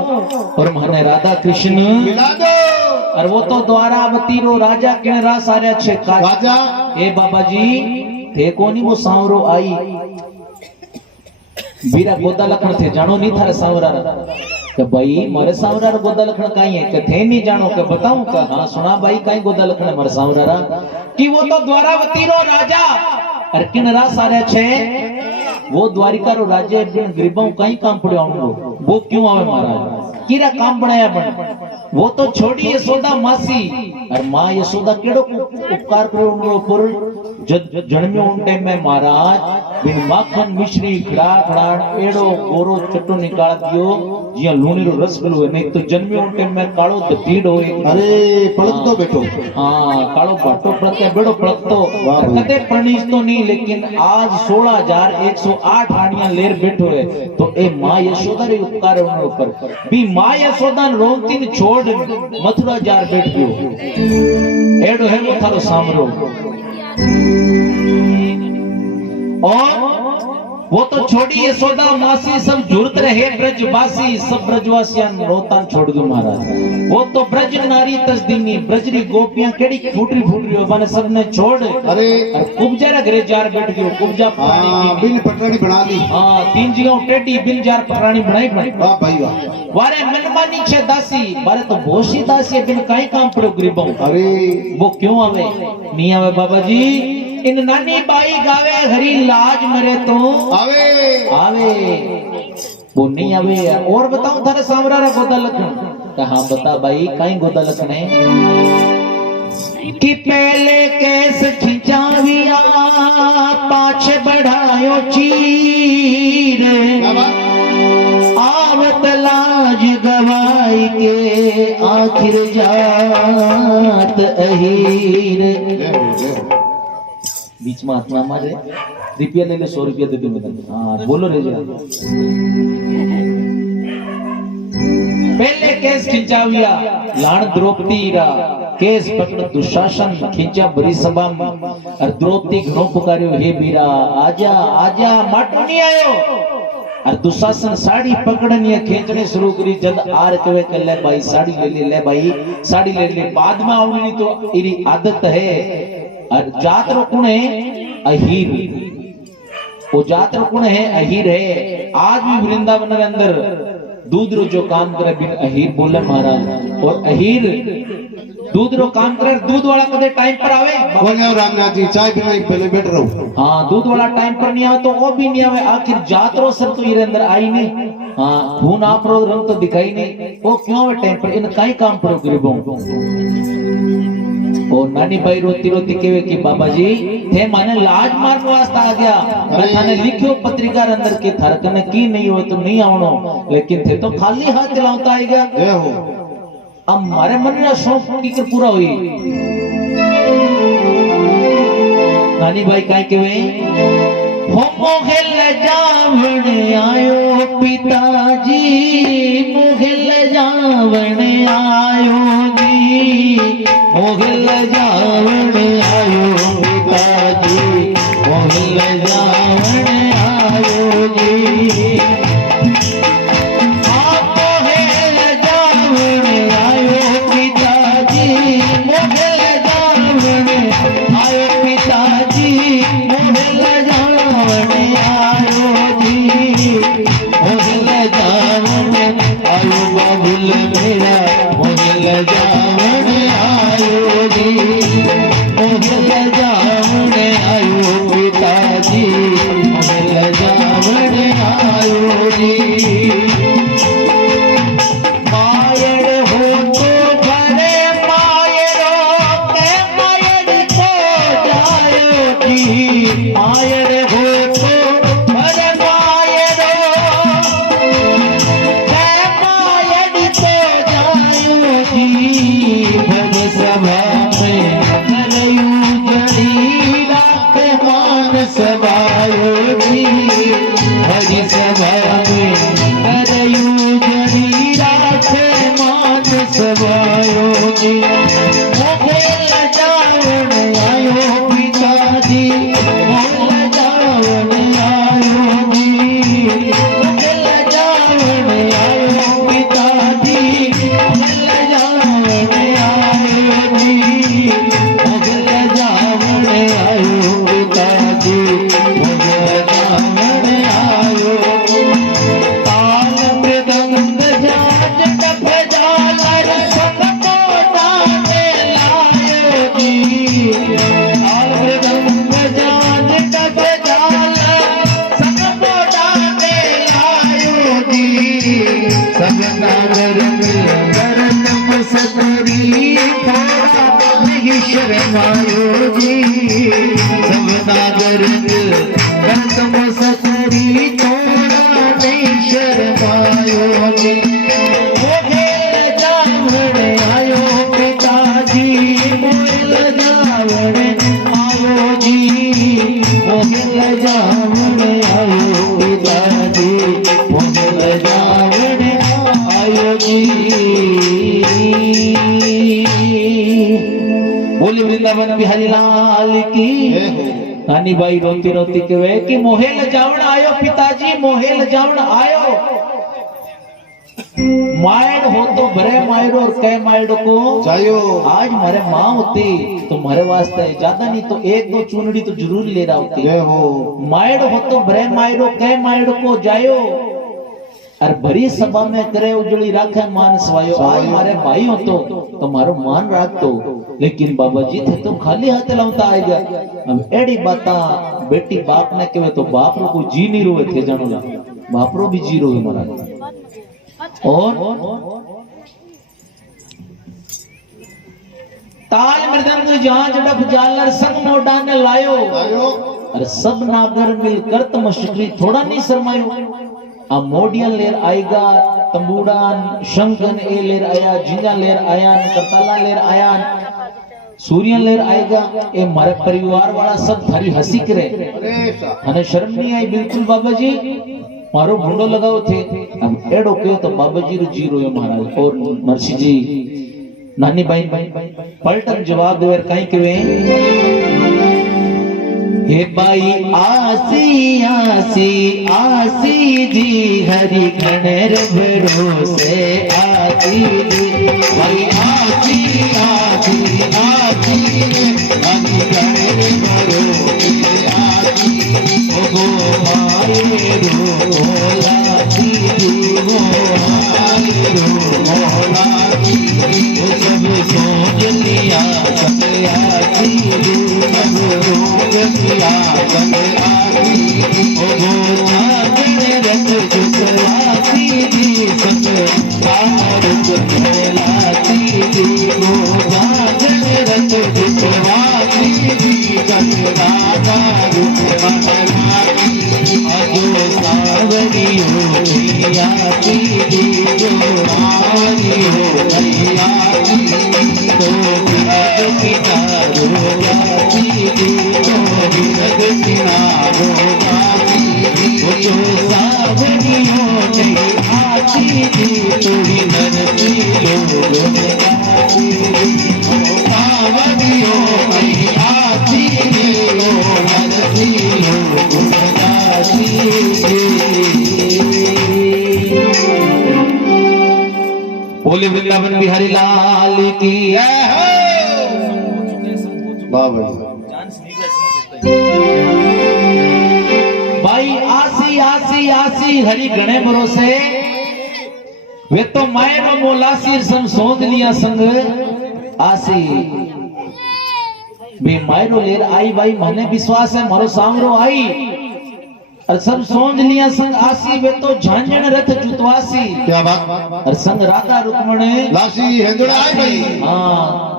और माने राधा कृष्ण मिला दो और वो तो द्वारावती रो राजा किण रा सारे छे राजा ए बाबा जी देखो नहीं वो सांवरो आई बीरा गोदा लखण थे जानो नहीं थारे सांवरा के भाई मारे सांवरा रो गोदा लखण काई है के थे नहीं जानो के बताऊं का हां सुना भाई काई गोदा लखण मारे सांवरा कि वो तो द्वारावती रो राजा और किन रा सारे छे वो द्वारिका रो राज्य बिन गरीबों काई काम पड़े आउनो वो क्यों आवे महाराज कीरा काम बनाया बन वो तो छोड़ी यशोदा मासी और मां यशोदा केड़ो उपकार करो उन ऊपर जन्म्यो उन टाइम में महाराज बिन माखन मिश्री खड़ा खड़ा एड़ो गोरो चट्टो निकाल दियो जिया लूणी रो रस गलो नहीं तो जन्म्यो उन टाइम में काळो दतीड़ होए अरे पलक तो बैठो हां काळो बाटो पड़ते बेड़ो पड़तो कदे प्रणीज तो नहीं लेकिन आज 16108 हानियां लेर बैठो है तो ए मां यशोदा रे उपकार उन ऊपर भी मां यशोदा रोंती ने छोड़ मथुरा जार बैठ गयो एड़ो है वो थारो सामरो और वो तो छोड़ी यशोदा मासी सब जुड़त रहे ब्रजवासी सब ब्रजवासियां रोतान छोड़ दो महाराज वो तो ब्रज नारी तस्दीनी ब्रजरी गोपियां केड़ी फूट रही माने सबने छोड़ अरे कुब्जा रे घरे जार बैठ गयो कुब्जा पानी बिन पटरानी बना ली हां तीन जगह टेडी बिन जार पटरानी बनाई वाह भाई वाह वारे मनमानी छे दासी बारे तो भोशी दासी बिन काई काम पड़ो गरीबों अरे वो क्यों आवे नहीं आवे बाबा जी इन नानी बाई गावे हरी लाज मरे तो आवे वो नहीं आवे और बताऊं थारे सामरा रा गोदा लखन कहां बता भाई काई गोदा लखन है कि पहले कैस खिंचाविया पाछे बढ़ायो चीर आवत लाज गवाई के आखिर जात अहीर बीच में हाथ में मारे रुपया ले ले 100 रुपया दे दो मतलब हाँ बोलो रे जरा पहले केस खिंचाविया लाण द्रौपदी रा केस पकड़ दुशासन खिंचा बड़ी सभा में और द्रौपदी घणो पुकारियो हे बीरा आजा आजा माटो नहीं आयो और दुशासन साड़ी पकड़नी है खींचने शुरू करी जद आर कवे कर ले भाई साड़ी ले भाई साड़ी ले ले बाद में आवनी तो इरी आदत है और जात रो कुण है अहीर वो जात रो कुण है अहीर है आज भी वृंदावन के अंदर दूध रो जो काम करे बिन अहीर बोले महाराज और अहीर दूध रो काम करे दूध वाला कदे टाइम पर आवे बोले रामनाथ जी चाय पीना पहले बैठ रहो हां दूध वाला टाइम पर नहीं आवे तो वो भी नहीं आवे आखिर जात रो सर तो ये अंदर आई नहीं हां खून आप रो रंग तो दिखाई नहीं वो क्यों आवे टाइम पर इन काई काम पर गरीबों ओ नानी भाई रोती रोती केवे कि बाबा जी थे माने लाज मार वास्ता आ गया मैं थाने लिखियो पत्रिका अंदर के थरकने की नहीं हो तो नहीं आवणो लेकिन थे तो खाली हाथ चलावता आ गया जय हो अब मारे मन रा शौक की पूरा हुई नानी भाई काई केवे हो मोहल जावण आयो पिताजी मोहल जावण आयो जी मोहल जावण आयो पिताजी मोहल जावण आयो जी शर्मायो जी सबना दर्द करतम सकरी थोड़ा नहीं शर्मायो जी मोहेल जावण आयो पिताजी मोहेल जावण आओ जी मोहेल जावण आयो पिताजी मोहेल जावण आयो जी बोले वृंदावन बिहारी लाल की नानी बाई रोती रोती कहे कि मोहेल जावण आयो पिताजी मोहेल जावण आयो मायड़ हो तो भरे मायड़ो और कह मायड़ो को जायो आज मारे माँ होती तो मारे वास्ते ज्यादा नहीं तो एक दो चुनड़ी तो जरूर ले रहा होती जय हो मायड़ हो तो भरे मायड़ो कह मायड़ो को जायो और भरी सभा में करे उजड़ी राखे मान सवायो आज मारे भाई हो तो मारो मान राख तो लेकिन बाबा जी थे तो खाली हाथ लाउता आ गया अब एड़ी बाता बेटी बाप ने कहे तो बाप रो को जी नहीं रोए थे जानो ना बाप रो भी जी रोए महाराज और ताल मृदंग जहां जडफ जालर संग मोडा ने लायो जायो अरे सब नागर मिलकर तमशक्री थोड़ा नहीं शर्मायो आ मोडियन लेर आएगा तंबूड़ान शंखन ए लेर आया झिंगा लेर आयान करताला लेर आयान सूर्यन लेर आएगा ए मारे परिवार वाला सब थारी हंसी करे अरे सा અને શરમ नहीं आई बिल्कुल बाबा जी मारो भूंडो लगाओ थे अब एडो कहो तो बाबा जी रो जी रोयो महाराज और नरसी जी नानी बाई पलटन जवाब देवर कहीं कहे हे बाई आसी आसी आसी जी हरि गणेर भरोसे आसी जी भाई आसी आसी आसी हरि गणेर भरोसे आसी ओ माये रो लासी जी वो माये रो लासी वो सब सोच लिया सब आसी जी सब रोग लिया सब आसी ओ जागरण रख जुगलासी जी सब तारुक लासी जी वो जागरण रख जुगलासी जी सब तारुक लासी अजो सावरियो मैया की जो आरियो मैया की तो बिरग किनारो गाती जो बिरग किनारो गाती जो सावरियो नहीं आती थोड़ी नरसी लोगों में गाती सावरियो नहीं आती नरसी लोगों में बोले वृंदावन बिहारी लाल की बाबा भाई आसी आसी आसी हरि गणे भरोसे वे तो मायरो मोलासी सम सोंद लिया संग आसी बे मायरो लेर आई भाई मने विश्वास है मारो सामरो आई और सब सोंद लिया संग आसी वे तो झांझण रथ जुतवासी क्या बात और संग राधा रुक्मण लासी हेंदुड़ा आई भाई हाँ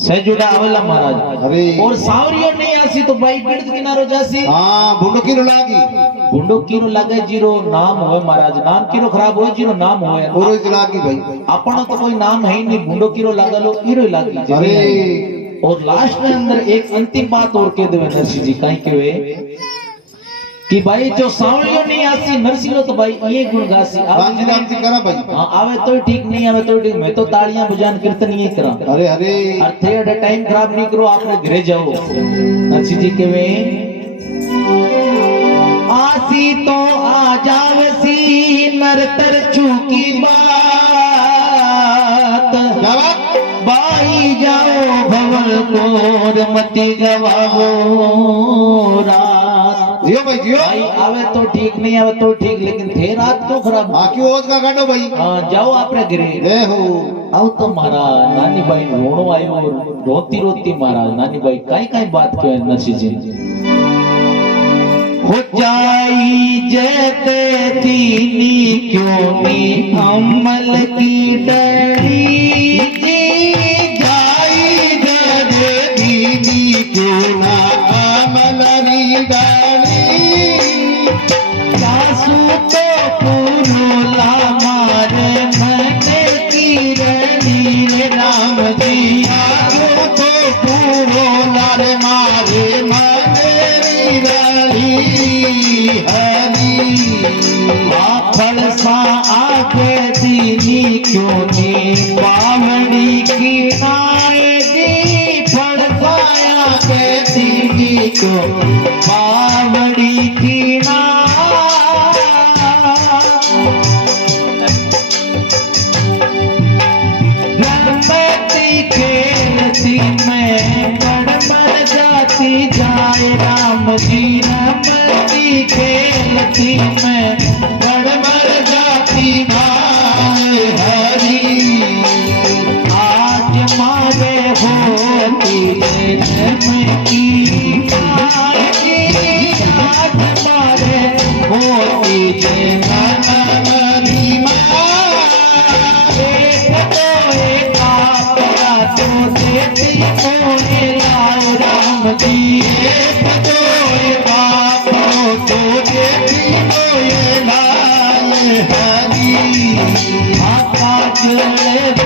सहजुड़ा आवेला महाराज अरे और सावरियो नहीं आसी तो भाई बिरद किनारो जासी हाँ बुंडो की लागी बुंडो कीरो लागे जीरो नाम होए महाराज नाम कीरो खराब होए जीरो नाम होए पूरो लागी भाई अपनो तो कोई नाम है ही नहीं बुंडो कीरो लागलो कीरो लागी अरे और लास्ट में अंदर एक अंतिम बात और कह देवे नरसी जी कहीं के वे कि भाई जो सावलियो नहीं आसी नरसिलो तो भाई ये गुण गासी रामजी रामजी करा भाई हाँ आवे तो ठीक नहीं आवे तो ठीक मैं तो तालियां बजान कीर्तन ये करा अरे अरे अर्थे अडे टाइम खराब नहीं करो आपने घरे जाओ नरसी जी के वे आसी तो आ जावसी नरतर चूकी बात बाई जाओ भवन कोर मति गवाओ रात जियो भाई जियो भाई आवे तो ठीक नहीं आवे तो ठीक लेकिन थे रात क्यों खराब हाँ क्यों ओज का काटो भाई हाँ जाओ आपने घरे जय हो आओ तो मारा नानी बाई रोणो आयो रोती रोती मारा नानी बाई काई काई बात क्यों है नरसी जी हो जाई जैते थीनी क्यों नी अमल की डरी जी जाई जैते को बावड़ी की ना रमती खेलती मैं मर जाती जाए राम जी रमती खेलती मैं मर जाती जाए हरी आज मारे होती जन्म की आज मारे होती जन्म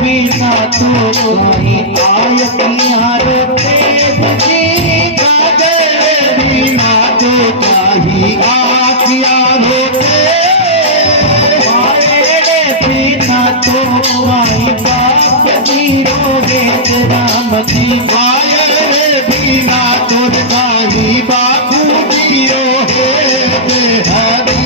बिना तो कहीं आय पियारो बिना तो कहीं आखियारो बिना तो कहीं बाप जीरो राम जी बिना तो कहीं बापू जीरो हरी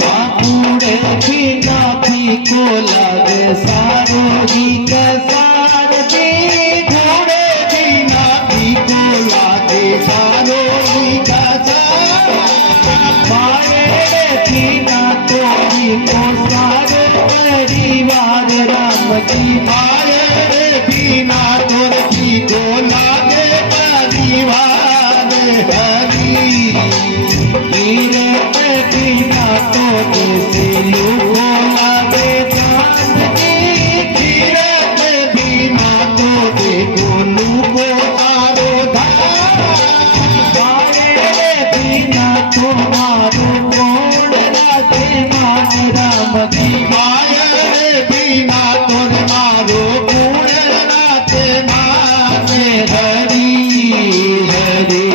बापूड़े बिना भी को लगे सारो ही कसार दी घोड़े बिना भी को लगे सारो ही कसार पाए बिना तो भी को सारो परिवार राम जी पाए बिना तो भी को लगे परिवार हरी बिना तो जैसे लोगों लगे बिना तो देखो लूको तारो बिना तो मारो कौन राधे मान राम जी बिना तो मारो कौन राधे मान हरी हरी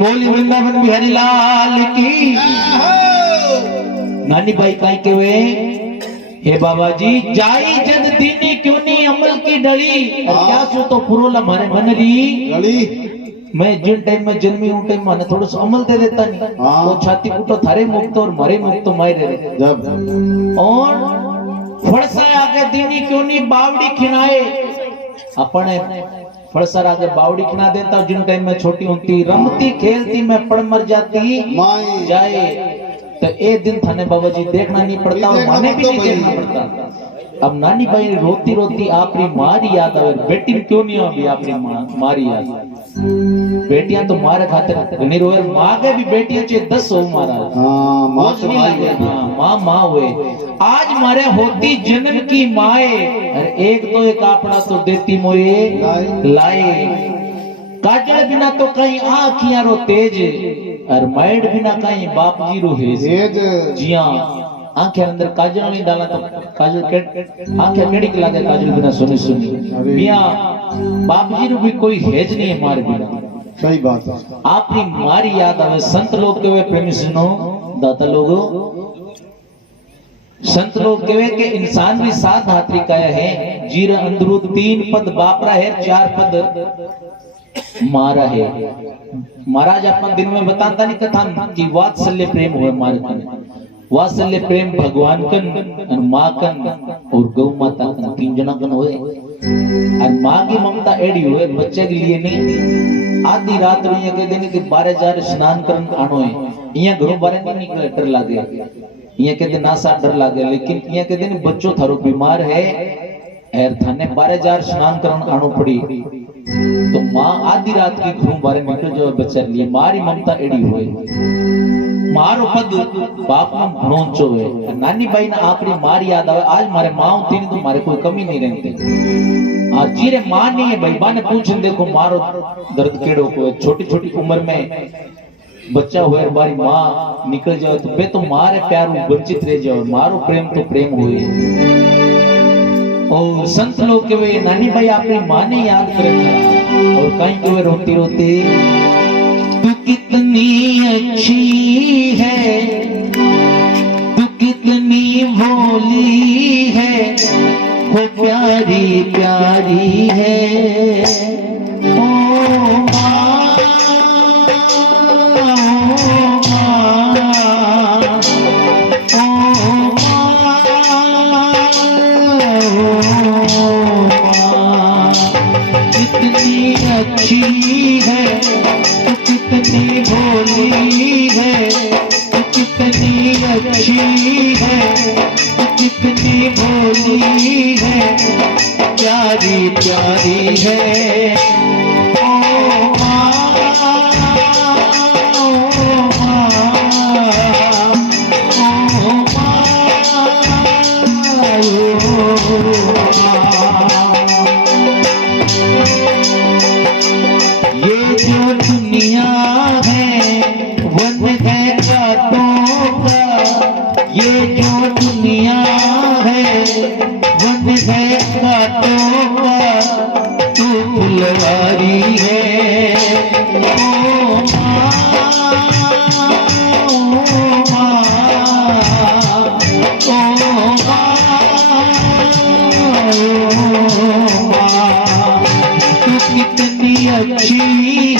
बोली वृंदावन बिहारी लाल की नानी भाई काई के वे हे बाबा जी जाई जद दीनी क्यों नहीं अमल की डली और क्या सो तो पुरोला मारे मन री लड़ी मैं जिन टाइम में जन्मी हूं टाइम मैंने थोड़ा सा अमल दे देता नहीं वो छाती कुटो थारे मुक्त और मरे मुक्त मारे जब और फड़सा आगे दीनी क्यों नहीं बावड़ी खिनाए अपने फड़सा आगे बावड़ी खिना देता जिन टाइम में छोटी होती रमती खेलती मैं पड़ मर जाती जाए तो एक दिन थाने बाबा जी देखना नहीं पड़ता और माने भी नहीं देखना पड़ता। अब नानी भाई रोती रोती आपरी मारी याद आवे बेटी क्यों नहीं आवी आपरी मारी याद बेटियां तो मारे खातिर घणी रोए मां के भी बेटियां चे 10 हो मारा हां मां तो मां हुए आज मारे होती जन्म की माए अरे एक तो एक आपड़ा तो देती मोए लाए काजल बिना तो कहीं आँखियां रो तेज और मैड बिना कहीं बाप जी रो हेज जी हां आंखें अंदर काजल नहीं डाला तो काजल के आंखें केड़ी के लागे काजल बिना सुनी सुनी मियां बाप जी रो भी कोई हेज नहीं है मार बिना सही बात है आपकी मारी याद आवे संत लोग के वे प्रेमी सुनो दाता लोगों संत लोग कहे कि इंसान भी 7 धात्री का है जीर अंदरू 3 पद बापरा है 4 पद मारा है महाराज अपन दिन में बताता नहीं कथा कि वात्सल्य प्रेम हुए मारे कन वात्सल्य प्रेम भगवान कन और मां कन और गौ माता कन 3 जना कन हुए और मां की ममता एड़ी हुए बच्चे के लिए नहीं आधी रात में ये कह देने कि 12 जार स्नान करन आनो है यहाँ घरों बारे नहीं निकले डर लागे ये कहते ना सा डर लागे लेकिन ये कहते नहीं बच्चों थारो बीमार है एर थाने 12 जार स्नान करन आनो पड़ी तो मां आधी रात की घरों बारे निकल जो बच्चा लिए मारी ममता एड़ी हुए मारो पद बाप में घणो है नानी भाई ना आपरी मार याद आवे आज मारे मां थी तो मारे कोई कमी नहीं रहती आज जीरे मां नहीं है भाई बाने पूछन देखो मारो दर्द केड़ो को छोटी छोटी उम्र में बच्चा हुए बारी मां निकल जाए तो बे तो मारे प्यार वंचित रह जाओ मारो प्रेम तो प्रेम हुए और संत लोग के वे नानी भाई अपनी मां ने याद करे और कहीं के वे रोती रोती तू कितनी अच्छी है तू कितनी भोली है वो प्यारी प्यारी है कितनी अच्छी है तू, कितनी भोली है तू, कितनी अच्छी है तू, कितनी भोली है, प्यारी प्यारी है। ओ माँ, ओ माँ, ओ माँ, ये जो दुनिया है वन है बातों का, ये जो दुनिया है वन है बातों का, तू फुलवारी है। ओ माँ, ओ माँ, ओ माँ, तू कितनी अच्छी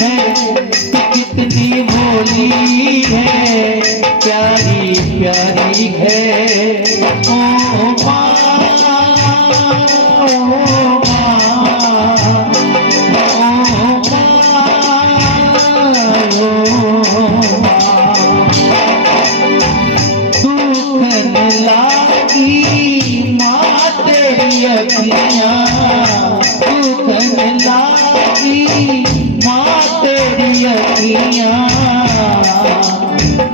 है तू, कितनी भोली है, प्यारी प्यारी है। ओ माँ, ओ माँ, ओ माँ, दुखन लागी माँ तेरी अखियाँ, दुखन लागी माँ तेरी अखियाँ,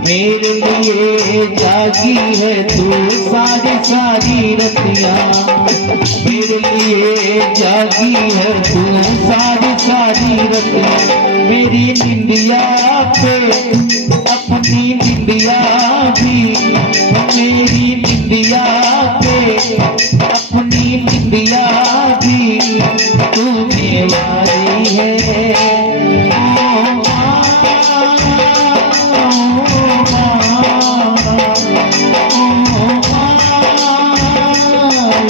मेरे लिए जागी है तू सारी सारी रतियाँ, मेरे लिए जागी है तू सारी सारी रतियाँ, मेरी निंदिया पे अपनी निंदिया भी, मेरी निंदिया पे अपनी निंदिया भी, तू मेवारी है। ओ माँ, ओ माँ,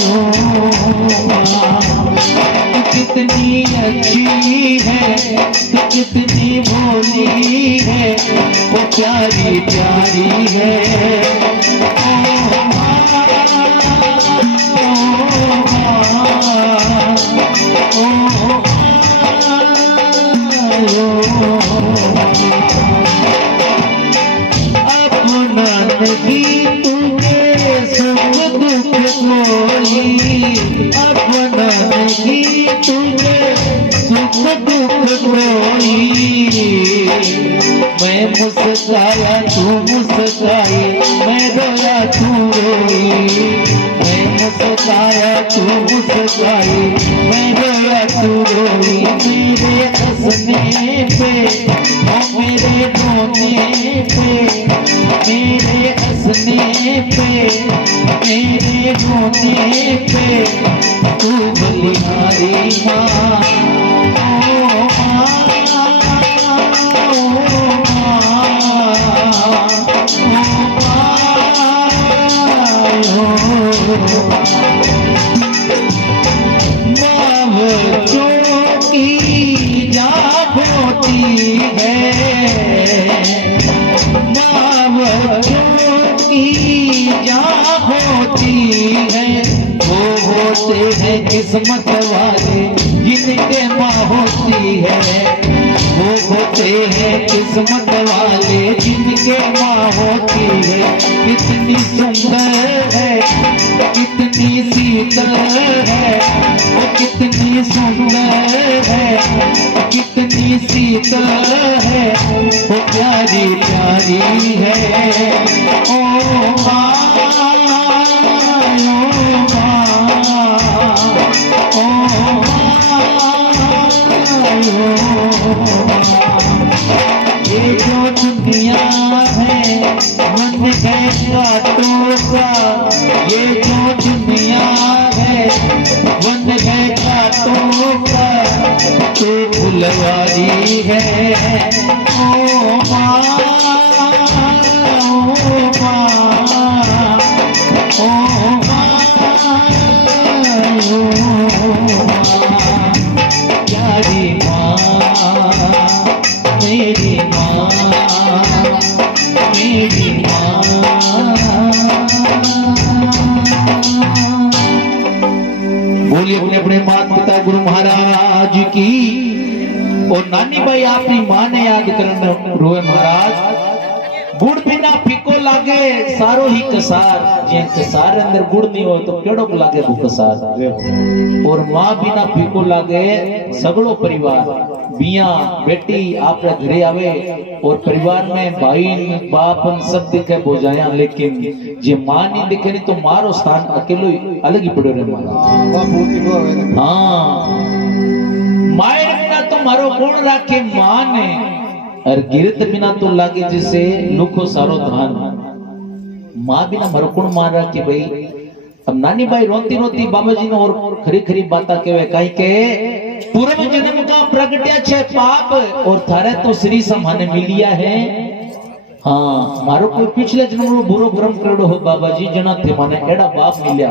ओ माँ, तू कितनी अच्छी है तू, कितनी भोली है, वो प्यारी प्यारी है। ओ माँ, अपना नहीं तुझे सुख दुख कोई, अपना नहीं तुझे सुख दुख कोई, मैं मुस्काया तू मुस्काई, मैं रोया तू रोई, मैं मुस्काया तू मुस्काई, मैं रोया तू रोई, मेरे हंसने पे ओ मेरे रोने पे, मेरे हंसने पे मेरे रोने पे, तू बलिहारी माँ। ओ माँ, ओ बच्चों की जान होती है, माँ बच्चों की जान होती है, वो होते हैं किस्मत वाले जिनके माँ होती है, वो होते हैं किस्मत वाले जिनके माँ होती है। कितनी सुंदर है कितनी शीतल है, वो कितनी सुंदर है कितनी शीतल है, वो प्यारी प्यारी है। ओ माँ, ओ ये जो दुनिया है मन है कांटों का, ये जो दुनिया है मन है कांटों का, तो फुलवारी है। ओ माँ, ओ माँ, ओ माँ, प्यारी माँ। बोलिए अपने अपने माता पिता गुरु महाराज की। और नानी भाई आपकी मां ने याद करने रोए महाराज गुड़ बिना फीको लागे सारो ही कसार, जे कसार अंदर गुड़ नहीं हो तो केड़ो को लागे वो कसार। और मां बिना फीको लागे सगड़ो परिवार बिया बेटी आपरे घरे आवे और परिवार में भाई बाप सब दिखे बोझाया, लेकिन जे मां नहीं दिखे नहीं तो मारो स्थान अकेलो ही अलग ही पड़ो रे मारा। हाँ मायर बिना तो मारो कौन राखे मां ने, और गिरत बिना तो लागे जिसे लुखो सारो धान। मां बिना मारो कौन मार राखे भाई। अब नानी भाई रोती रोती बाबा जी ने और खरी खरी बाता कहवे कहीं के पूर्व जन्म का प्रगट्या छे पाप और थारे तो श्री समाने मिलिया है। हाँ मारो कोई पिछले जन्म रो बुरो कर्म करेडो हो बाबा जी जना थे माने एड़ा बाप मिलिया।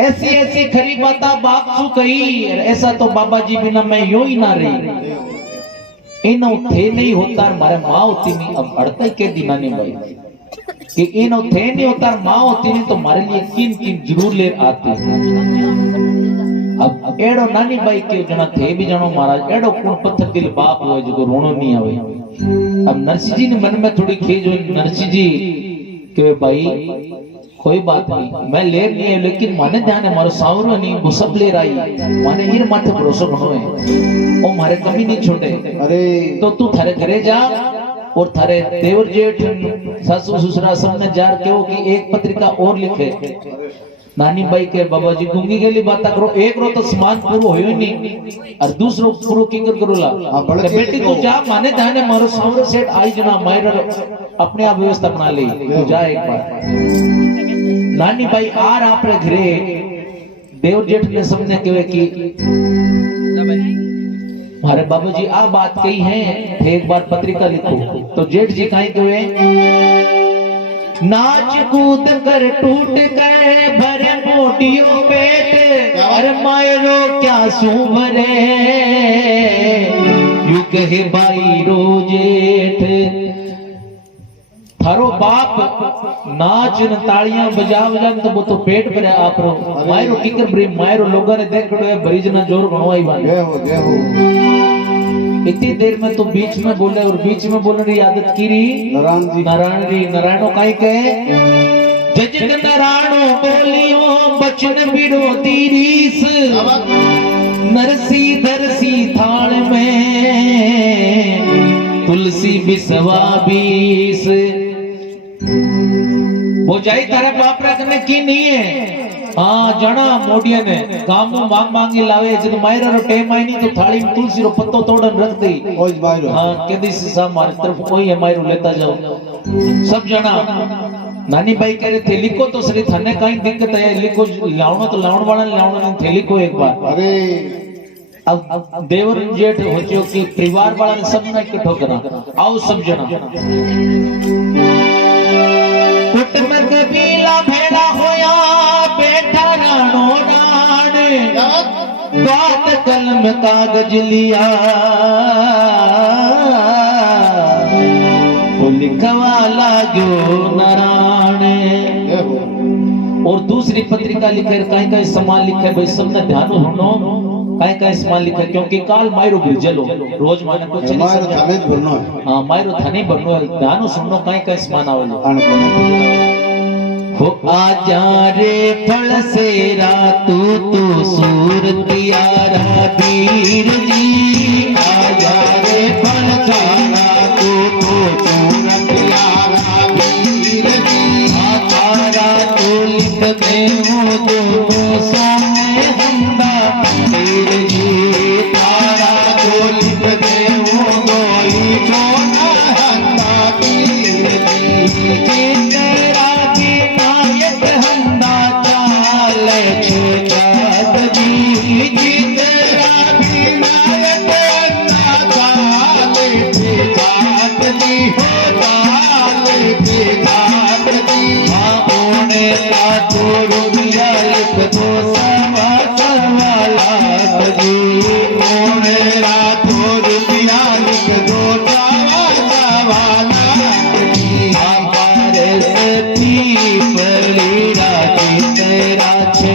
ऐसी ऐसी खरी बाता बाप सु कही, ऐसा तो बाबा जी बिना मैं यूं ही ना रही। इनो थे नहीं होता मारे माँ होती नहीं। अब अड़ता ही कह दी नानी भाई कि इनो थे नहीं होता माँ होती नहीं तो मारे लिए किन किन जरूर ले आते। अब एड़ो नानी भाई के जना थे भी जानो महाराज एड़ो कौन पत्थर दिल बाप हो जो रोनो नहीं आवे। अब नरसिंह जी ने मन में थोड़ी खेज हुई। नरसिंह जी के भाई कोई बात नहीं मैं ले नहीं है, लेकिन माने ध्यान है मारो सावरो नहीं वो सब ले रही माने हीर माथे भरोसा बनो है ओ मारे कमी नहीं छोड़े। अरे तो तू थारे घरे जा और थारे देवर जेठ सासू ससुरा सबने जार कहो कि एक पत्रिका और लिखे। नानी भाई के बाबा जी गुंगी के लिए बात करो, एक रो तो समान पूरो हो ही नहीं और दूसरो पूरो किंगर करोला। बेटी तू जा माने ध्यान है मारो सावरो सेठ आई जना मायर अपने आप व्यवस्था बना ले तू जा एक बार। नानी भाई आर आपरे घरे देव जेठ ने समझने के कि हमारे बाबू जी आ बात कही है एक बार पत्रिका लिखो। तो जेठ जी कहीं के नाच कूद कर टूट गए भरे मोटियों पेट अरे मायरो क्या सुभरे यू कहे भाई रो जेठ थारो बाप नाच न तालियां बजा बजा तो वो तो पेट भरे आप रो मायरो किकर ब्रे मायरो लोगों ने देख रहे भरी जना जोर गणवाई बात। इतनी देर में तो बीच में बोले और बीच में बोलने की आदत की री नारायणो काई कहे जजक नारायणो बोलियो बचन बिरो तीरीस नरसी दरसी थाल में तुलसी बिसवा बीस। वो जाई तारे बाप रखने की नहीं है। हाँ जना मोडिया ने काम मांग मांगी लावे जब मायरा रो टेम आई नहीं तो थाली में तुलसी रो पत्तो तोड़न रख दी। हाँ केदी से सब हमारी तरफ कोई है मायरो लेता जाओ सब जना। नानी भाई कह रहे थे लिखो तो सही थाने कहीं दिक्कत है लिखो लावनो तो लावण वाला लावण नहीं थे लिखो एक बार। अरे अब देवर जेठ हो जो कि परिवार वाला ने सब ने इकट्ठो करा आओ सब जना। कुटुंब कबीला भेड़ा होया बैठा राणो राण बात कलम कागज लिया लिखवा लागो नारायण। और दूसरी पत्रिका लिखे कहीं कहीं समान लिखे भाई सबने ध्यान सुनो कहीं कहीं समान लिखे क्योंकि काल मायरो गिरजलो रोज माने को चली भरनो है। हाँ मायरो थाने भरनो है ध्यान सुनो कहीं कहीं समान आवलो हो आजा रे फल सेरा तू सूरतियारा वीर जी आजा रे फल सेरा तू सूरतियारा वीर जी तारा तो लिख दे हो दो सोने हंदा वीर जी तारा तो लिख दे हो दो सोना हंदा वीर जी तेरा तेरा छे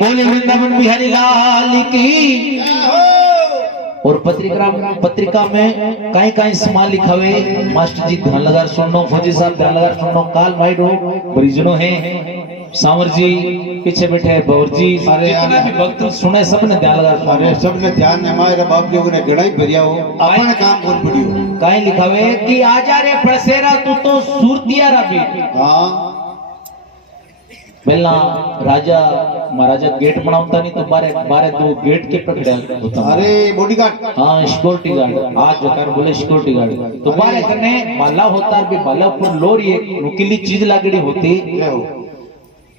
बोले वृंदावन बिहारी लाल की। और पत्रिका में कहीं कहीं समान लिखा हुए मास्टर जी ध्यान लगा सुननो, फौजी साहब ध्यान लगा सुननो, काल माइडो परिजनों है, सांवर जी पीछे बैठे, बौर जी, जितना भी भक्त सुने सबने ध्यान लगा सुनो। अरे सबने ध्यान है, हमारे बाप लोगों ने गड़ाई भरिया हो, अपन काम कौन पड़ियो। कहीं लिखा हुए कि आजा रे फड़सेरा तू तो सूरतिया रा बेटी। हाँ पहला राजा महाराजा गेट बनाता नहीं तो बारे बारे दो गेट के पकड़ा होता। अरे बॉडीगार्ड, हाँ सिक्योरिटी गार्ड, आज जो बोले सिक्योरिटी गार्ड तो बारे करने माला होता भी माला ऊपर लोरी एक नुकीली चीज लागड़ी होती।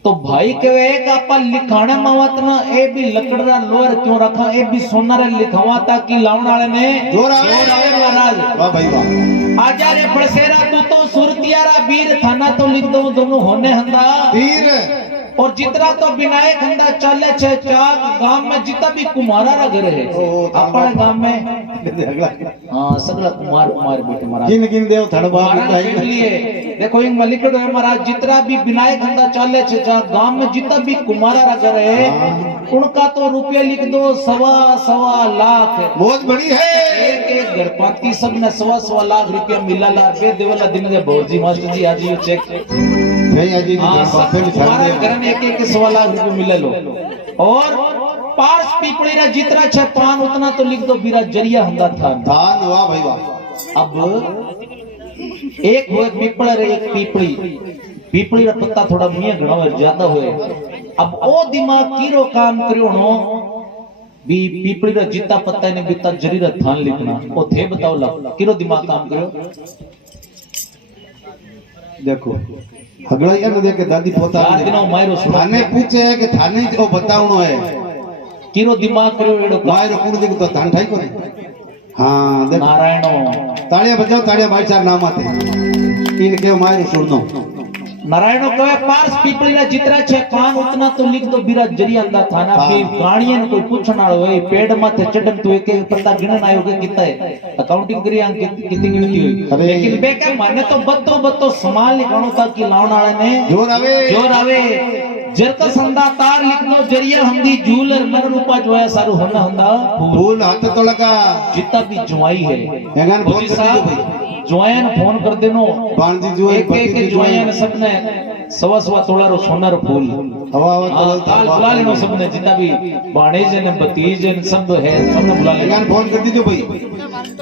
तो भाई कहे एक आपा लिखाने मावत ना ए भी लकड़ा लोर क्यों रखा, ए भी सोना रे लिखावा ताकि लावण वाले ने जोर आवे महाराज। वाह भाई वाह। आजा रे फड़सेरा तू तो सुरतियारा वीर थाना तो लिख दो दोनों होने हंदा वीर। और जितना तो विनायक हंदा चले छे चाक गांव में जितना भी कुमारा रा घर है अपने गांव में। हाँ सगला कुमार बेटे महाराज किन किन देव थड़बा लिए देखो इन मलिकड़ है महाराज, जितना भी विनायक हंदा चले छे चाक गांव में जितना भी कुमारा रा घर है उनका तो रुपया लिख दो 1.25 लाख। बहुत बड़ी है। एक गणपति सब ने 1.25 लाख रुपया मिला ला पे देवला दिन दे भौजी मास्टर जी आज ये चेक नहीं अजी तुम्हारा घर में एक 1.25 लाख रुपया मिले लो। और पार्स पीपड़ी रा जितना छे पान उतना तो लिख दो बीरा जरिया हंदा था धान। वाह भाई वाह। अब एक हुए पीपड़ रे एक पीपड़ी रा पत्ता थोड़ा मिया घणो ज्यादा होए। अब ओ दिमाग कीरो काम करियो नो भी पीपड़ी रा जितना पत्ता ने बिता जरी रा धान लिखना ओ थे बताओ ला कीरो दिमाग काम करियो। देखो हगड़ा या न देखे दादी पोता 4 दिनों मायरो थाने पूछे है कि थाने जो बतावणो है कीरो दिमाग करियो एडो मायरो कुण देख तो धान ठाई कोने। हाँ देखो नारायणो ताड़िया बजाओ, ताड़िया भाई चार नाम आते इनके मायरो सुननो। नारायणो कहे पार्स पीपड़ी रा जितना छे पान उतना तो लिख दो बीरा जरिया अंदा थाना पे गाणिये ने कोई पूछण वालो होय पेड़ माथे चढ़न तो एक पत्ता गिणन आयो के कितना है अकाउंटिंग करी आं कितनी होती हुई। लेकिन बेके माने तो बत्तो सामान लिखणो था कि लावण वाले ने जोर आवे जरका संदा तार लिखनो जरिया हमदी जूलर मन रूपा जोया सारू होना हंदा फूल हाथ तोड़का जितना भी जुआई है एंगन फोन कर दीजो भाई जोयन फोन कर देनो बांधी जुआई एक जोयन सबने सवा तोड़ा रो सोनार फूल हवा हाल बुला लेनो सबने जितना भी बाणेज ने भतीज ने सब है सबने बुला लेनो एंगन फोन कर दीजो भाई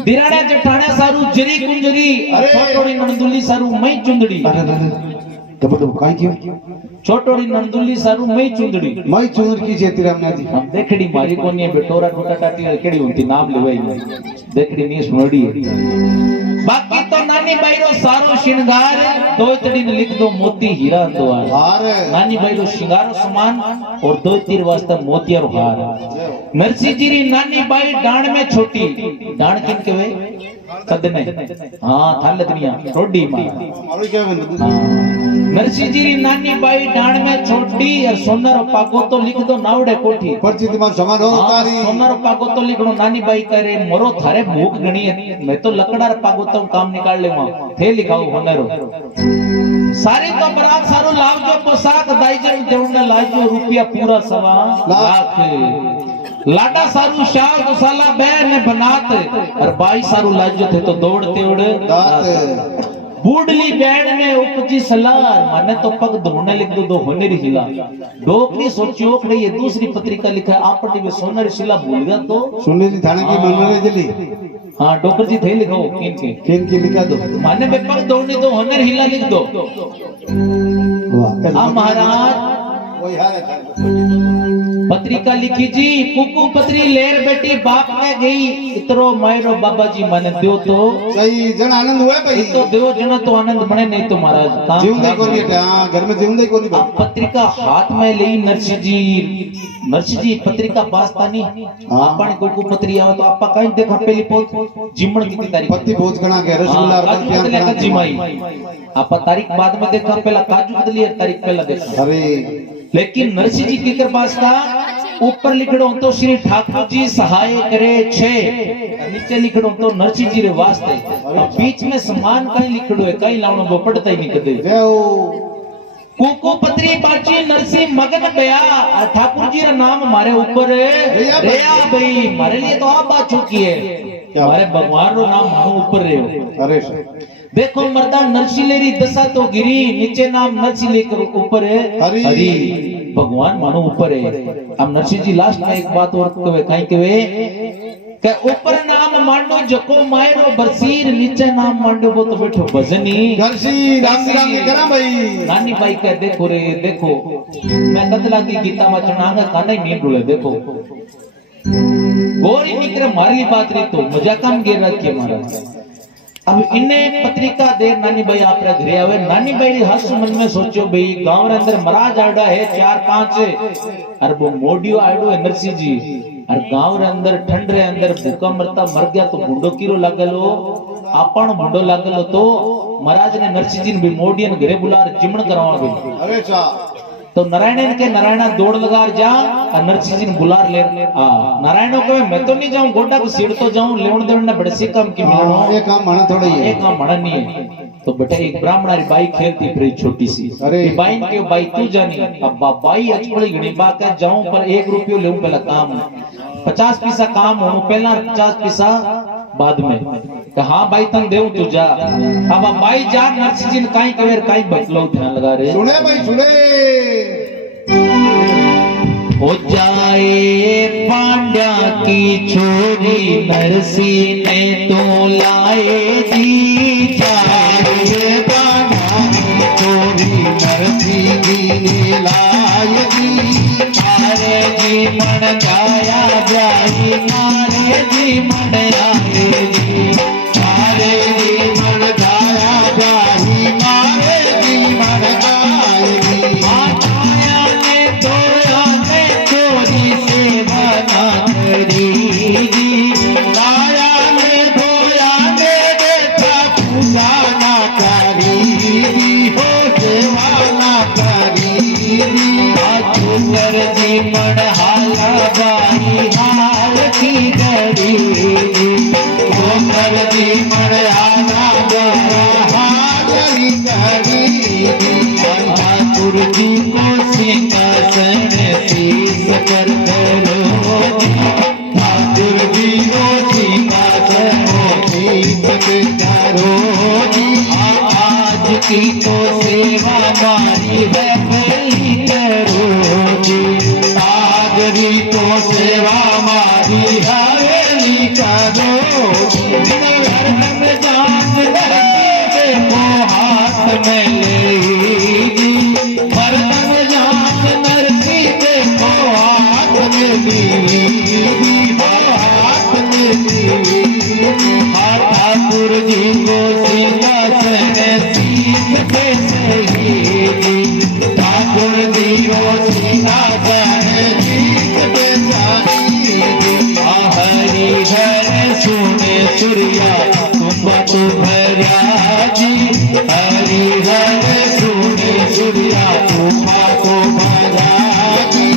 दिराड़ा जठाना सारू जरी कुंजरी छोटोड़ी नंदुली सारू मई चुंदड़ी अरे कब काई क्यों छोटोड़ी नंदुली सारू मई चुंदड़ी मई चुंदर की जेती रामनाथ जी हम देखड़ी मारी कोनी बेटोरा टोटा टाटी केड़ी होती नाम लेवाई देखड़ी नी सुनड़ी बाकी तो नानी बाई रो सारो श्रृंगार दोतड़ी ने लिख दो मोती हीरा तो हार नानी बाई रो श्रृंगार समान और दो तीर वास्ते मोतिया रो हार नरसी जी री नानी बाई डाण में छोटी डाण किन केवे कदने हां थालदनिया रोडी मां मारो क्या बन नरसी जी री नानी बाई डाण में छोटी और सोनारो पागो तो लिख दो नावड़े कोठी परची तुम्हार समान हो तारी सोनारो पागो तो लिखनो नानी बाई करे मोरो थारे भूख गणी है मैं तो लकड़ार पागो तो काम निकाल ले मां थे लिखाओ होनरो सारी तो बरात सारो लाव जो पोशाक दाईजन देवना लाजो रुपया पूरा सवा लाख लाडा सारू शाह तो साला बैर ने बनात और बाई सारू लाजो थे तो दौड़ते उड़ दात बूढ़ली बैड में उपजी सलार माने तो पग धोने लिख दो होनेरी हिला डोकरी सोचियो कि ये दूसरी पत्रिका लिखा है आपने भी सोनेरी शिला भूल गया तो सुनने जी थाने की मनमरे जली हां डोकर जी थे लिखो किन की लिखा दो माने में पग धोने दो होनेरी हिला लिख दो वाह आ महाराज वो यार पत्रिका लिखी जी कुकू पत्री लेर बेटी बाप ने गई इतरो मायरो बाबा जी मन दियो तो सही जन आनंद हुआ भाई तो दियो जना तो आनंद बने नहीं तो महाराज जीवंदे को नहीं हां घर में जीवंदे को नहीं अब पत्रिका हाथ में ले नरसी जी पत्रिका पास्तानी आपण कुकू पत्री आवे तो आपा कहीं देखा पहली पोत जिमण की तारीख पत्ती भोज कणा के रसगुल्ला काजू कतली का जिमाई आपा तारीख बाद में देखा पहला काजू कतली तारीख पहला देखा अरे लेकिन नरसी जी की कृपा का ऊपर लिखड़ो तो श्री ठाकुर जी सहाय करे छे नीचे लिखड़ो तो नरसी जी रे वास्ते अब बीच में समान कहीं लिखड़ो है कहीं लावणो वो पड़ता ही नहीं कदे कुकू पत्री बाची नरसी मगन गया ठाकुर जी रा नाम हमारे ऊपर रेया भाई हमारे लिए तो आप बात चुकी है हमारे भगवान रो नाम हम ऊपर रहे अरे देखो मर्दा नरसिलेरी दशा तो गिरी नीचे नाम नरसिले के ऊपर है हरि भगवान मानो ऊपर है अब नरसी जी लास्ट में एक बात और कहे कहीं के ऊपर नाम मांडो जको मायरो बरसीर नीचे नाम मांडो वो तो बैठो भजनी नरसी राम करा भाई नानी भाई कह देखो रे देखो मैं कतला की गीता वचन आगे काना ही नींद डुले देखो गोरी निकरे मारी बात रे तो मजाकम गिर रखी महाराज अब इन्हें पत्रिका देर नानी भाई आप घरे आवे नानी भाई हस मन में सोचो भाई गांव रे अंदर महाराज आड़ा है 4-5 और वो मोडियो आड़ो है नरसी जी और गांव रे अंदर ठंड रे अंदर भूखा मरता मर गया तो बुंडो कीरो लागलो आपण बुंडो लागलो तो महाराज ने नरसी जी ने भी मोडियन घरे बुला जिमण करवा गई अरे चा तो नारायण के नारायणा दौड़ लगा जा और नरसी जी ने बुलार ले नारायणों को मैं तो नहीं जाऊं गोटा को सीढ़ तो जाऊं लेवण देवण ने बड़े से काम की मिलनो ये काम माना थोड़ा ही है एक काम माना नहीं है तो बेटा एक ब्राह्मणारी बाई खेलती फिर छोटी सी अरे बाई के बाई तू जानी अब बाई अचपड़ी घणी बात है जाऊं पर 1 रुपयो लेऊं पहला काम 50 पैसा काम हो पहला 50 पैसा बाद में तो हाँ भाई तन देऊ तू जा अब बाई जा नरसी जी ने काई कवेर काई बतलो ध्यान लगा रे सुने भाई सुने हो जाए पांड्या की छोरी नरसी ने तो लाए दी जाए पांड्या की छोरी नरसी ने लाए दी मारे जी मन गाया जाई मारे जी मन आए जी मारे जी मन गाया जाई मारे जी मन आए जी माया ने तोया ने चोरी से बना करी माया ने तोया ने देखा पूजा ना करी हो सेवा ना करी सुंदर जी मन हाला बाई हाल की गरी की तो सेवा मारी है पहली करोगी, हाजरी तो सेवा मारी हवेली करोगी। हरदम जान देखो हाथ में लेगी, हरदम जान नरसी देखो हाथ में लेगी, हाथ में लेगी। ठाकुर जी को सिंहासन सीत पे सहेगी, ठाकुर जी को सिंहासन सीत पे सहेगी। हरि हर सुने सूर्या तुम तो भरा जी, हरि हर सुने सूर्या तुम तो भरा जी।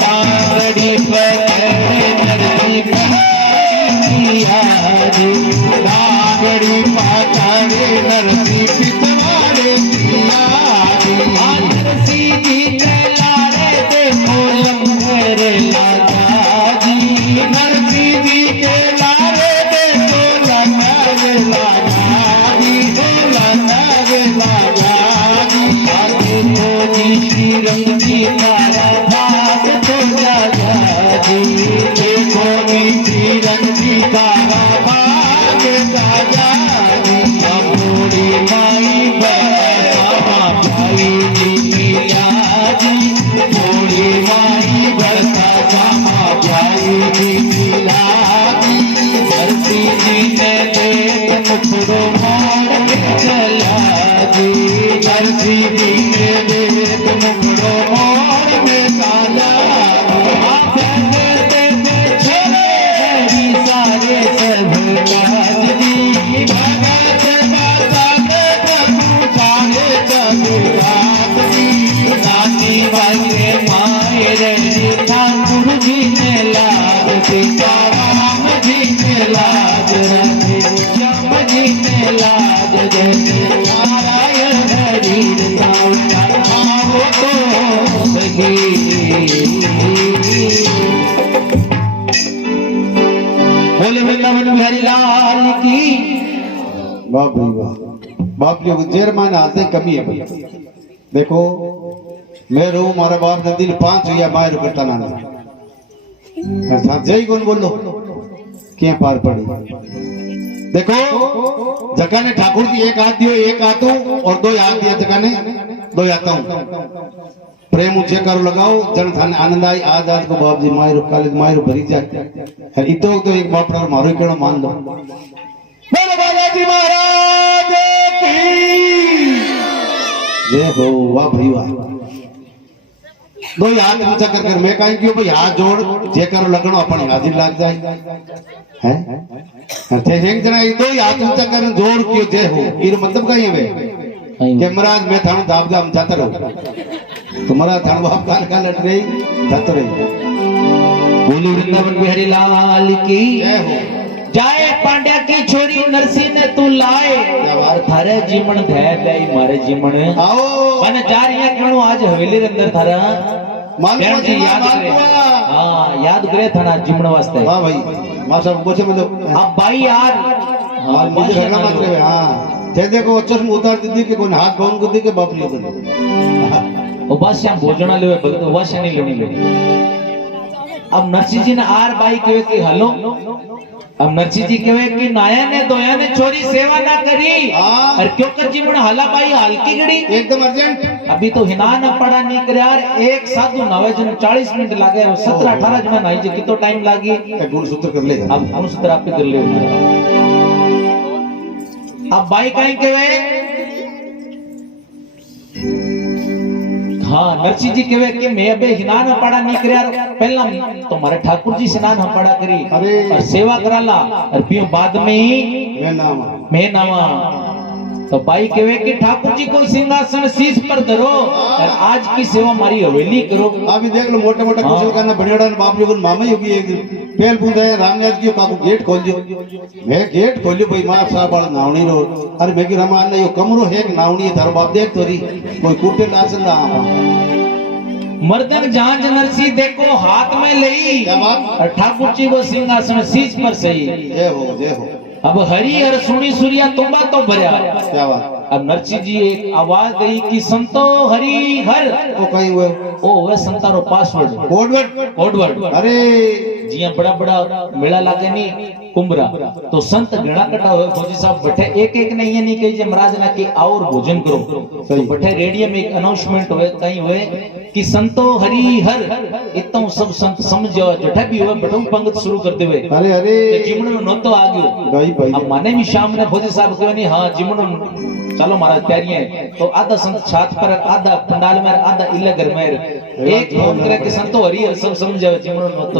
तांगड़ी पकड़े नरसी जी, नागड़ी पाताड़े नरसी पिछवाड़े नरसी जी के लारे देखो लंगरे लागा जी, नरसी जी के लारे देखो लंगरे लागा जी, लंगरे लागा जी। देखो जी रंग जी तारा भाग तो जागा जी, देखो जी रंग जी तारा भाग जागा जी। बूढ़ी माई बरसा भाई जी मिया जी, बूढ़ी माई बरसा सामा भाई जी मिला जी। धरती जी ने देख मुखड़ो मार के चला जी, धरती जी ने देख मुखड़ो मार के चला। सारे सब काज जी, भगत माता के प्रभु सारे सब काज जी। नाती बाजे मायरे ठाकुर जी ने लाज सीताराम जी ने लाज रखे, श्याम जी ने लाज जैसे नारायण हरि आओ तो सही। बोले वृंदावन बिहारी लाल की। वाह भाई वाह, बाप की जेर माने आते कमी है भाई। देखो मैं रो मारा बाप ने दिल 5 हुआ मायर करता ना अच्छा जय गुण बोलो क्या पार पड़ी। देखो जगह ने ठाकुर जी एक हाथ दियो एक हाथों और 2 हाथ दिया जगह ने 2 हाथों। प्रेम ऊंचे करो लगाओ जन थाने आनंद आई आज आज को बाप जी मायरो काले मायरो भरी जाए इतो तो एक बाप ठाकुर मारो केड़ो मान लो। बोलो बालाजी महाराज की जय हो। वाह भाई वाह, 2 हाथ ऊंचा कर मैं कहीं क्यों भाई हाथ जोड़ जे करो लगनो अपन हाजिर लाग जाए हैं थे हेंग जना 2 हाथ ऊंचा कर जोड़ क्यों जय हो इर मतलब कहीं है के महाराज मैं थाने दाबगाम जाता रहो तुम्हारा थान बाप काल का लट गई जाते रही। बोली वृंदावन बिहारी लाल की जय हो। जाए पांड्या की छोरी नरसी ने तू लाए थारे जीवन धै गई मारे जीवन आओ मन जा रही है क्यों आज हवेली रे अंदर थारा मालपुआ जी याद करे। हां याद करे थाना जीवन वास्ते। हां भाई मां साहब पूछे मतलब अब भाई यार हां मुझे घरना मत रे। हां जे देखो चश्म उतार दी कि कोन हाथ बांध को दी के बाप लियो ओ बस हम भोजना लेवे भगत बस नहीं लेनी लेनी। अब नरसी जी ने आर बाई कहे कि हेलो अब नरसी जी कहे कि नाया ने दोया ने चोरी सेवा ना करी और क्यों कर जीवन हला बाई हल्की गड़ी एकदम अर्जेंट। अभी तो हिना न पड़ा नहीं करे यार एक साधु नवे जन 40 मिनट लागे 17-18 जना नाई जी कितो टाइम लागी गुण सूत्र कर ले। अब गुण सूत्र आप कर ले। अब बाई कहीं कहे हाँ नरसी जी कहे कि मैं अबे हिनान पड़ा नहीं करे यार पहला तो मारे ठाकुर जी स्नान हम पड़ा करी और सेवा कराला और पियो बाद में ही मैं नामा तो भाई कहे कि ठाकुर जी को सिंहासन शीश पर धरो और आज की सेवा हमारी हवेली करो। अभी देख लो मोटे मोटे कुशल करना बढ़िया बाप जी को मामा योगी एक दिन पहल पूछा है रामनाथ जी काकू गेट खोल दियो। मैं गेट खोलियो भाई मां साहब वाला नावनी रो अरे मैं की रमान ने यो कमरो है कि नावनी थारो बाप देख तोरी कोई कुटे लासन ना मर्दन जांच नरसी देखो हाथ में लई और ठाकुर जी को सिंहासन शीश पर सही। जय हो जय हो। अब हरि हर सुनी सूर्या तुम्बा तो भरया क्या बात अब नरसिंह जी एक आवाज दी कि संतो हरि हर वो कहीं हुए ओ संतारो पासवर्ड कोडवर्ड अरे जिया बड़ा बड़ा मेला लागे नहीं कुंभरा तो संत गणा कटा हुए फौजी साहब बैठे एक एक नहीं ये नहीं कही महाराज ना कि और भोजन करो तो बैठे रेडियो में एक अनाउंसमेंट हुए कहीं हुए कि संतो हरि हर इतना सब संत समझ जाओ जठा भी हुए बैठो पंगत शुरू करते हुए अरे अरे जिमण नो तो आ गयो अब माने भी शाम ने फौजी साहब कहे नहीं हाँ जिमण चलो महाराज तैयारियां है तो आधा संत छात पर आधा पंडाल में आधा इलगर में एक फोन करे कि संतो हरि हर सब समझ जाओ जिमण नो तो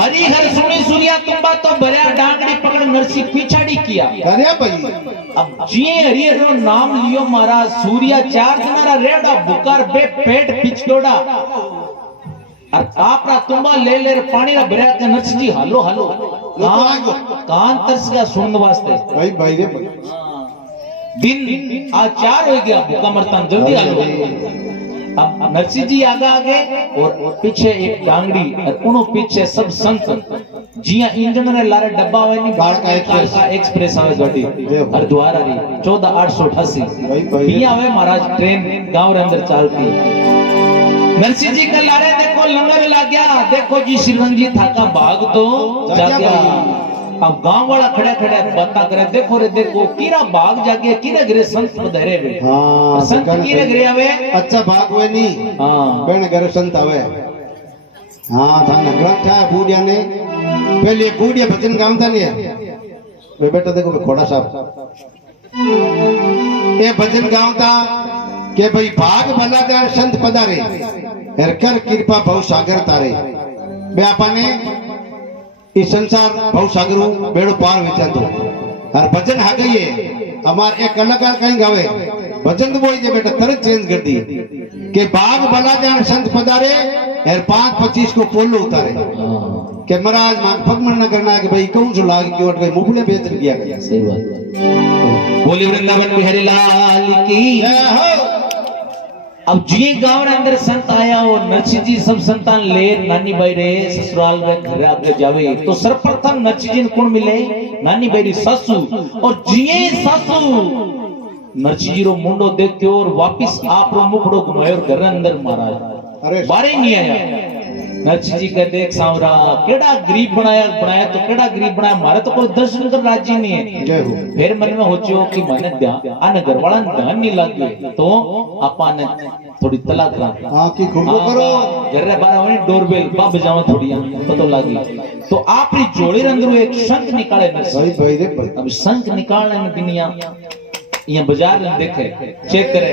हरि हर सुनी सुनिया तुम्बा तो भरिया डांगड़ी पकड़ नरसी पिछाड़ी किया अरे भाई अब जिए हरि हर नाम लियो महाराज सूर्या 4 दिनारा रेड़ा बुकार बे पेट पिछड़ोड़ा और आपरा तुम्बा ले ले पानी रा भरिया के नरसी जी हालो हालो कान तरस का सुन वास्ते भाई रे दिन आज 4 हो गया बुका मरता जल्दी हालो अब नरसिंह जी आगे और पीछे एक डांगड़ी और उनो पीछे सब संत जिया इंजन ने लारे डब्बा आवे नहीं कालका एक्सप्रेस आवे गाड़ी हरिद्वार आ रही 14888 ये आवे महाराज ट्रेन गांव रे अंदर चलती नरसिंह जी का लारे देखो लंगर लग गया देखो जी श्रीरंग जी थाका भाग तो जा गया अब गांव वाला खड़े खड़े बता करे देखो रे देखो कीरा भाग जागे कीरे घरे संत पधरे वे हां संत कीरे घरे आवे अच्छा भाग हुए नहीं हां बेन घरे संत आवे हां थाने ग्रंथ है बूढ़िया ने पहले बूढ़िया भजन गावता नहीं वे बेटा देखो खोड़ा साहब ये भजन गावता के भाई भाग भला दे संत पधारे हर कर कृपा भव सागर तारे बे आपने इस संसार भव सागर बेड़ो पार विचा तो और भजन आ गई है हमारे एक कलाकार कहीं गावे भजन तो बोल दे बेटा तरत चेंज कर दी के बाग भला जान संत पधारे और 5-25 को पोलो उतारे के महाराज मांग पगमन न करना है कि भाई कौन सो लाग की और मुफड़े बेच दिया गया सही बात बोली वृंदावन बिहारी लाल की जय हो अब जी गांव रे अंदर संत आया और नरसिंह जी सब संतान ले नानी बाई रे ससुराल रे घर आगे जावे तो सर्वप्रथम नरसिंह जी कौन मिले नानी बाई री सासू और जिए सासू नरसिंह जी रो मुंडो देखते और वापिस आप रो मुखड़ो घुमायो और घर अंदर महाराज अरे बारे नहीं आया नरसिंह जी का देख सांवरा केड़ा गरीब बनाया तो केड़ा गरीब बनाया मारे तो कोई दर्शन कर राजी नहीं है जय हो फिर मन में होचो कि माने ध्यान आने घरवाला ध्यान नहीं लागे तो आपाने थोड़ी तलाक करा हां की खूब करो घर रे बाहर वनी डोरबेल बा बजाओ थोड़ी पतो लागी तो आपरी जोड़ी रे अंदर एक शंख निकाले भाई रे भाई अब शंख निकालने में दुनिया ये बाजार में देखे चेक करे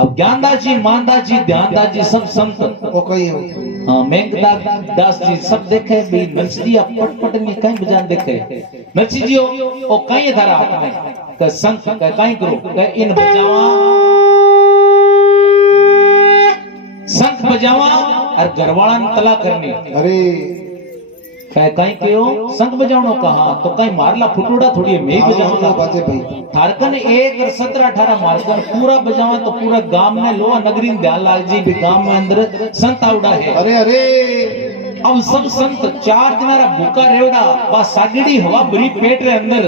अब ज्ञानदास जी मानदास जी ध्यानदास जी सब संत ओ कहीं हो हां मेघदास जी सब देखे भी नरसिंह जी पटपट में कहीं बजान देखे नरसिंह जी ओ कहीं धारा हाथ में का संत का कहीं करो का इन बजावा संत बजावा और घरवाला ने तला करनी अरे कहीं क्यों संत बजावनो कहा तो कहीं मारला फुटूड़ा थोड़ी मैं बजाऊंगा बातें भाई थारकन 1 और 17-18 मारकर पूरा बजावा तो पूरा गांव में लोहा नगरी ध्यान लाल जी भी गांव में अंदर संत आउड़ा है अरे अरे अब सब संत 4 दिनारा भूखा रेवड़ा बा सागड़ी हवा भरी पेट रे अंदर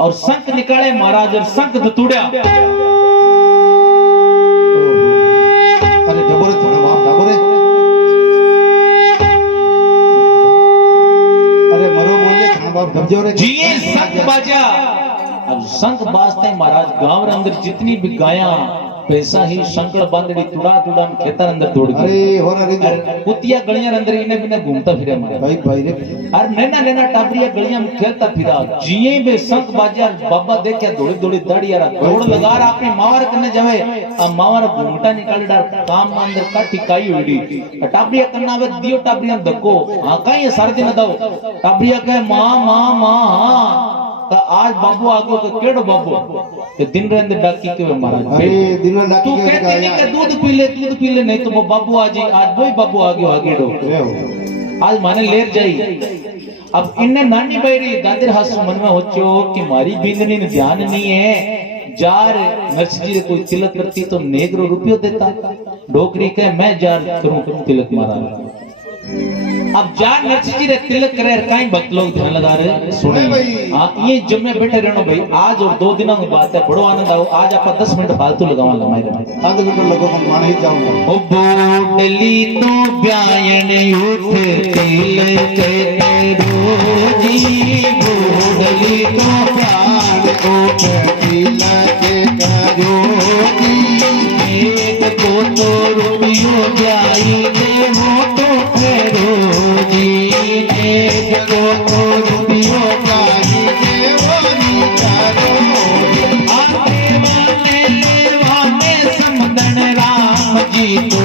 और संत निकाले महाराज और संत दतुड़या अरे डबोरे थोड़ा बाप डबोरे अरे मरो बोले थोड़ा बाप डबजो रे जिए संत बाजा अब संत बाजते महाराज गांव रे अंदर जितनी भी गाया पैसा ही शंकर बांधड़ी तुड़ा तुड़ान खेतर अंदर दौड़ गई अरे हो रहा रे कुतिया गलियां अंदर इने बिने घूमता फिरे मारे भाई रे और नैना नैना टाबरिया गलियां में खेलता फिरा जिए बे संत बाजार बाबा देखे दौड़ी दौड़ी दाड़ी यार दौड़ लगा रहा अपने मावर करने जावे अब मावर घूमटा निकाल डाल काम में अंदर का ठिकाई उड़ी टाबरिया करना वे दियो टाबरिया धक्को हां काई सारे दिन दाओ टाबरिया कहे मां मां मां हां तो आज बाबू आगो के केड़ो बाबू के दिन रे अंदर डाकी के महाराज अरे दिन रे डाकी तू कहते नहीं कि दूध पी ले नहीं तो वो बाबू आज वही बाबू आगे डो आज माने लेर जाई अब इन्ने नानी बैरी दादर हासु मन में होचो कि मारी बिंगनी ने ध्यान नहीं है जार नरसिंह जी कोई तिलक करती तो नेगरो रुपयो देता डोकरी के मैं जार करूं तिलक महाराज अब जा नरसिंह जी रे तिलक करे काई भक्त लोग ध्यान लगा रहे सुने भाई। हां ये जम्मे बैठे रहनो भाई आज और 2 दिनों की बात है बड़ो आनंद आओ आज आप 10 मिनट फालतू लगावांगे मारे आधे घंटे लगो हम मान ही जाऊंगा ओ बोडली तो ब्यायन उठ तिलक रोजी बोडली तो प्राण उठ तिलक करोगी एक को तो रुपयो ब्याई दे हो तो रोजी एक को तो रुपयो गाही देवनी करोगी आने वाले समदन राम जी तो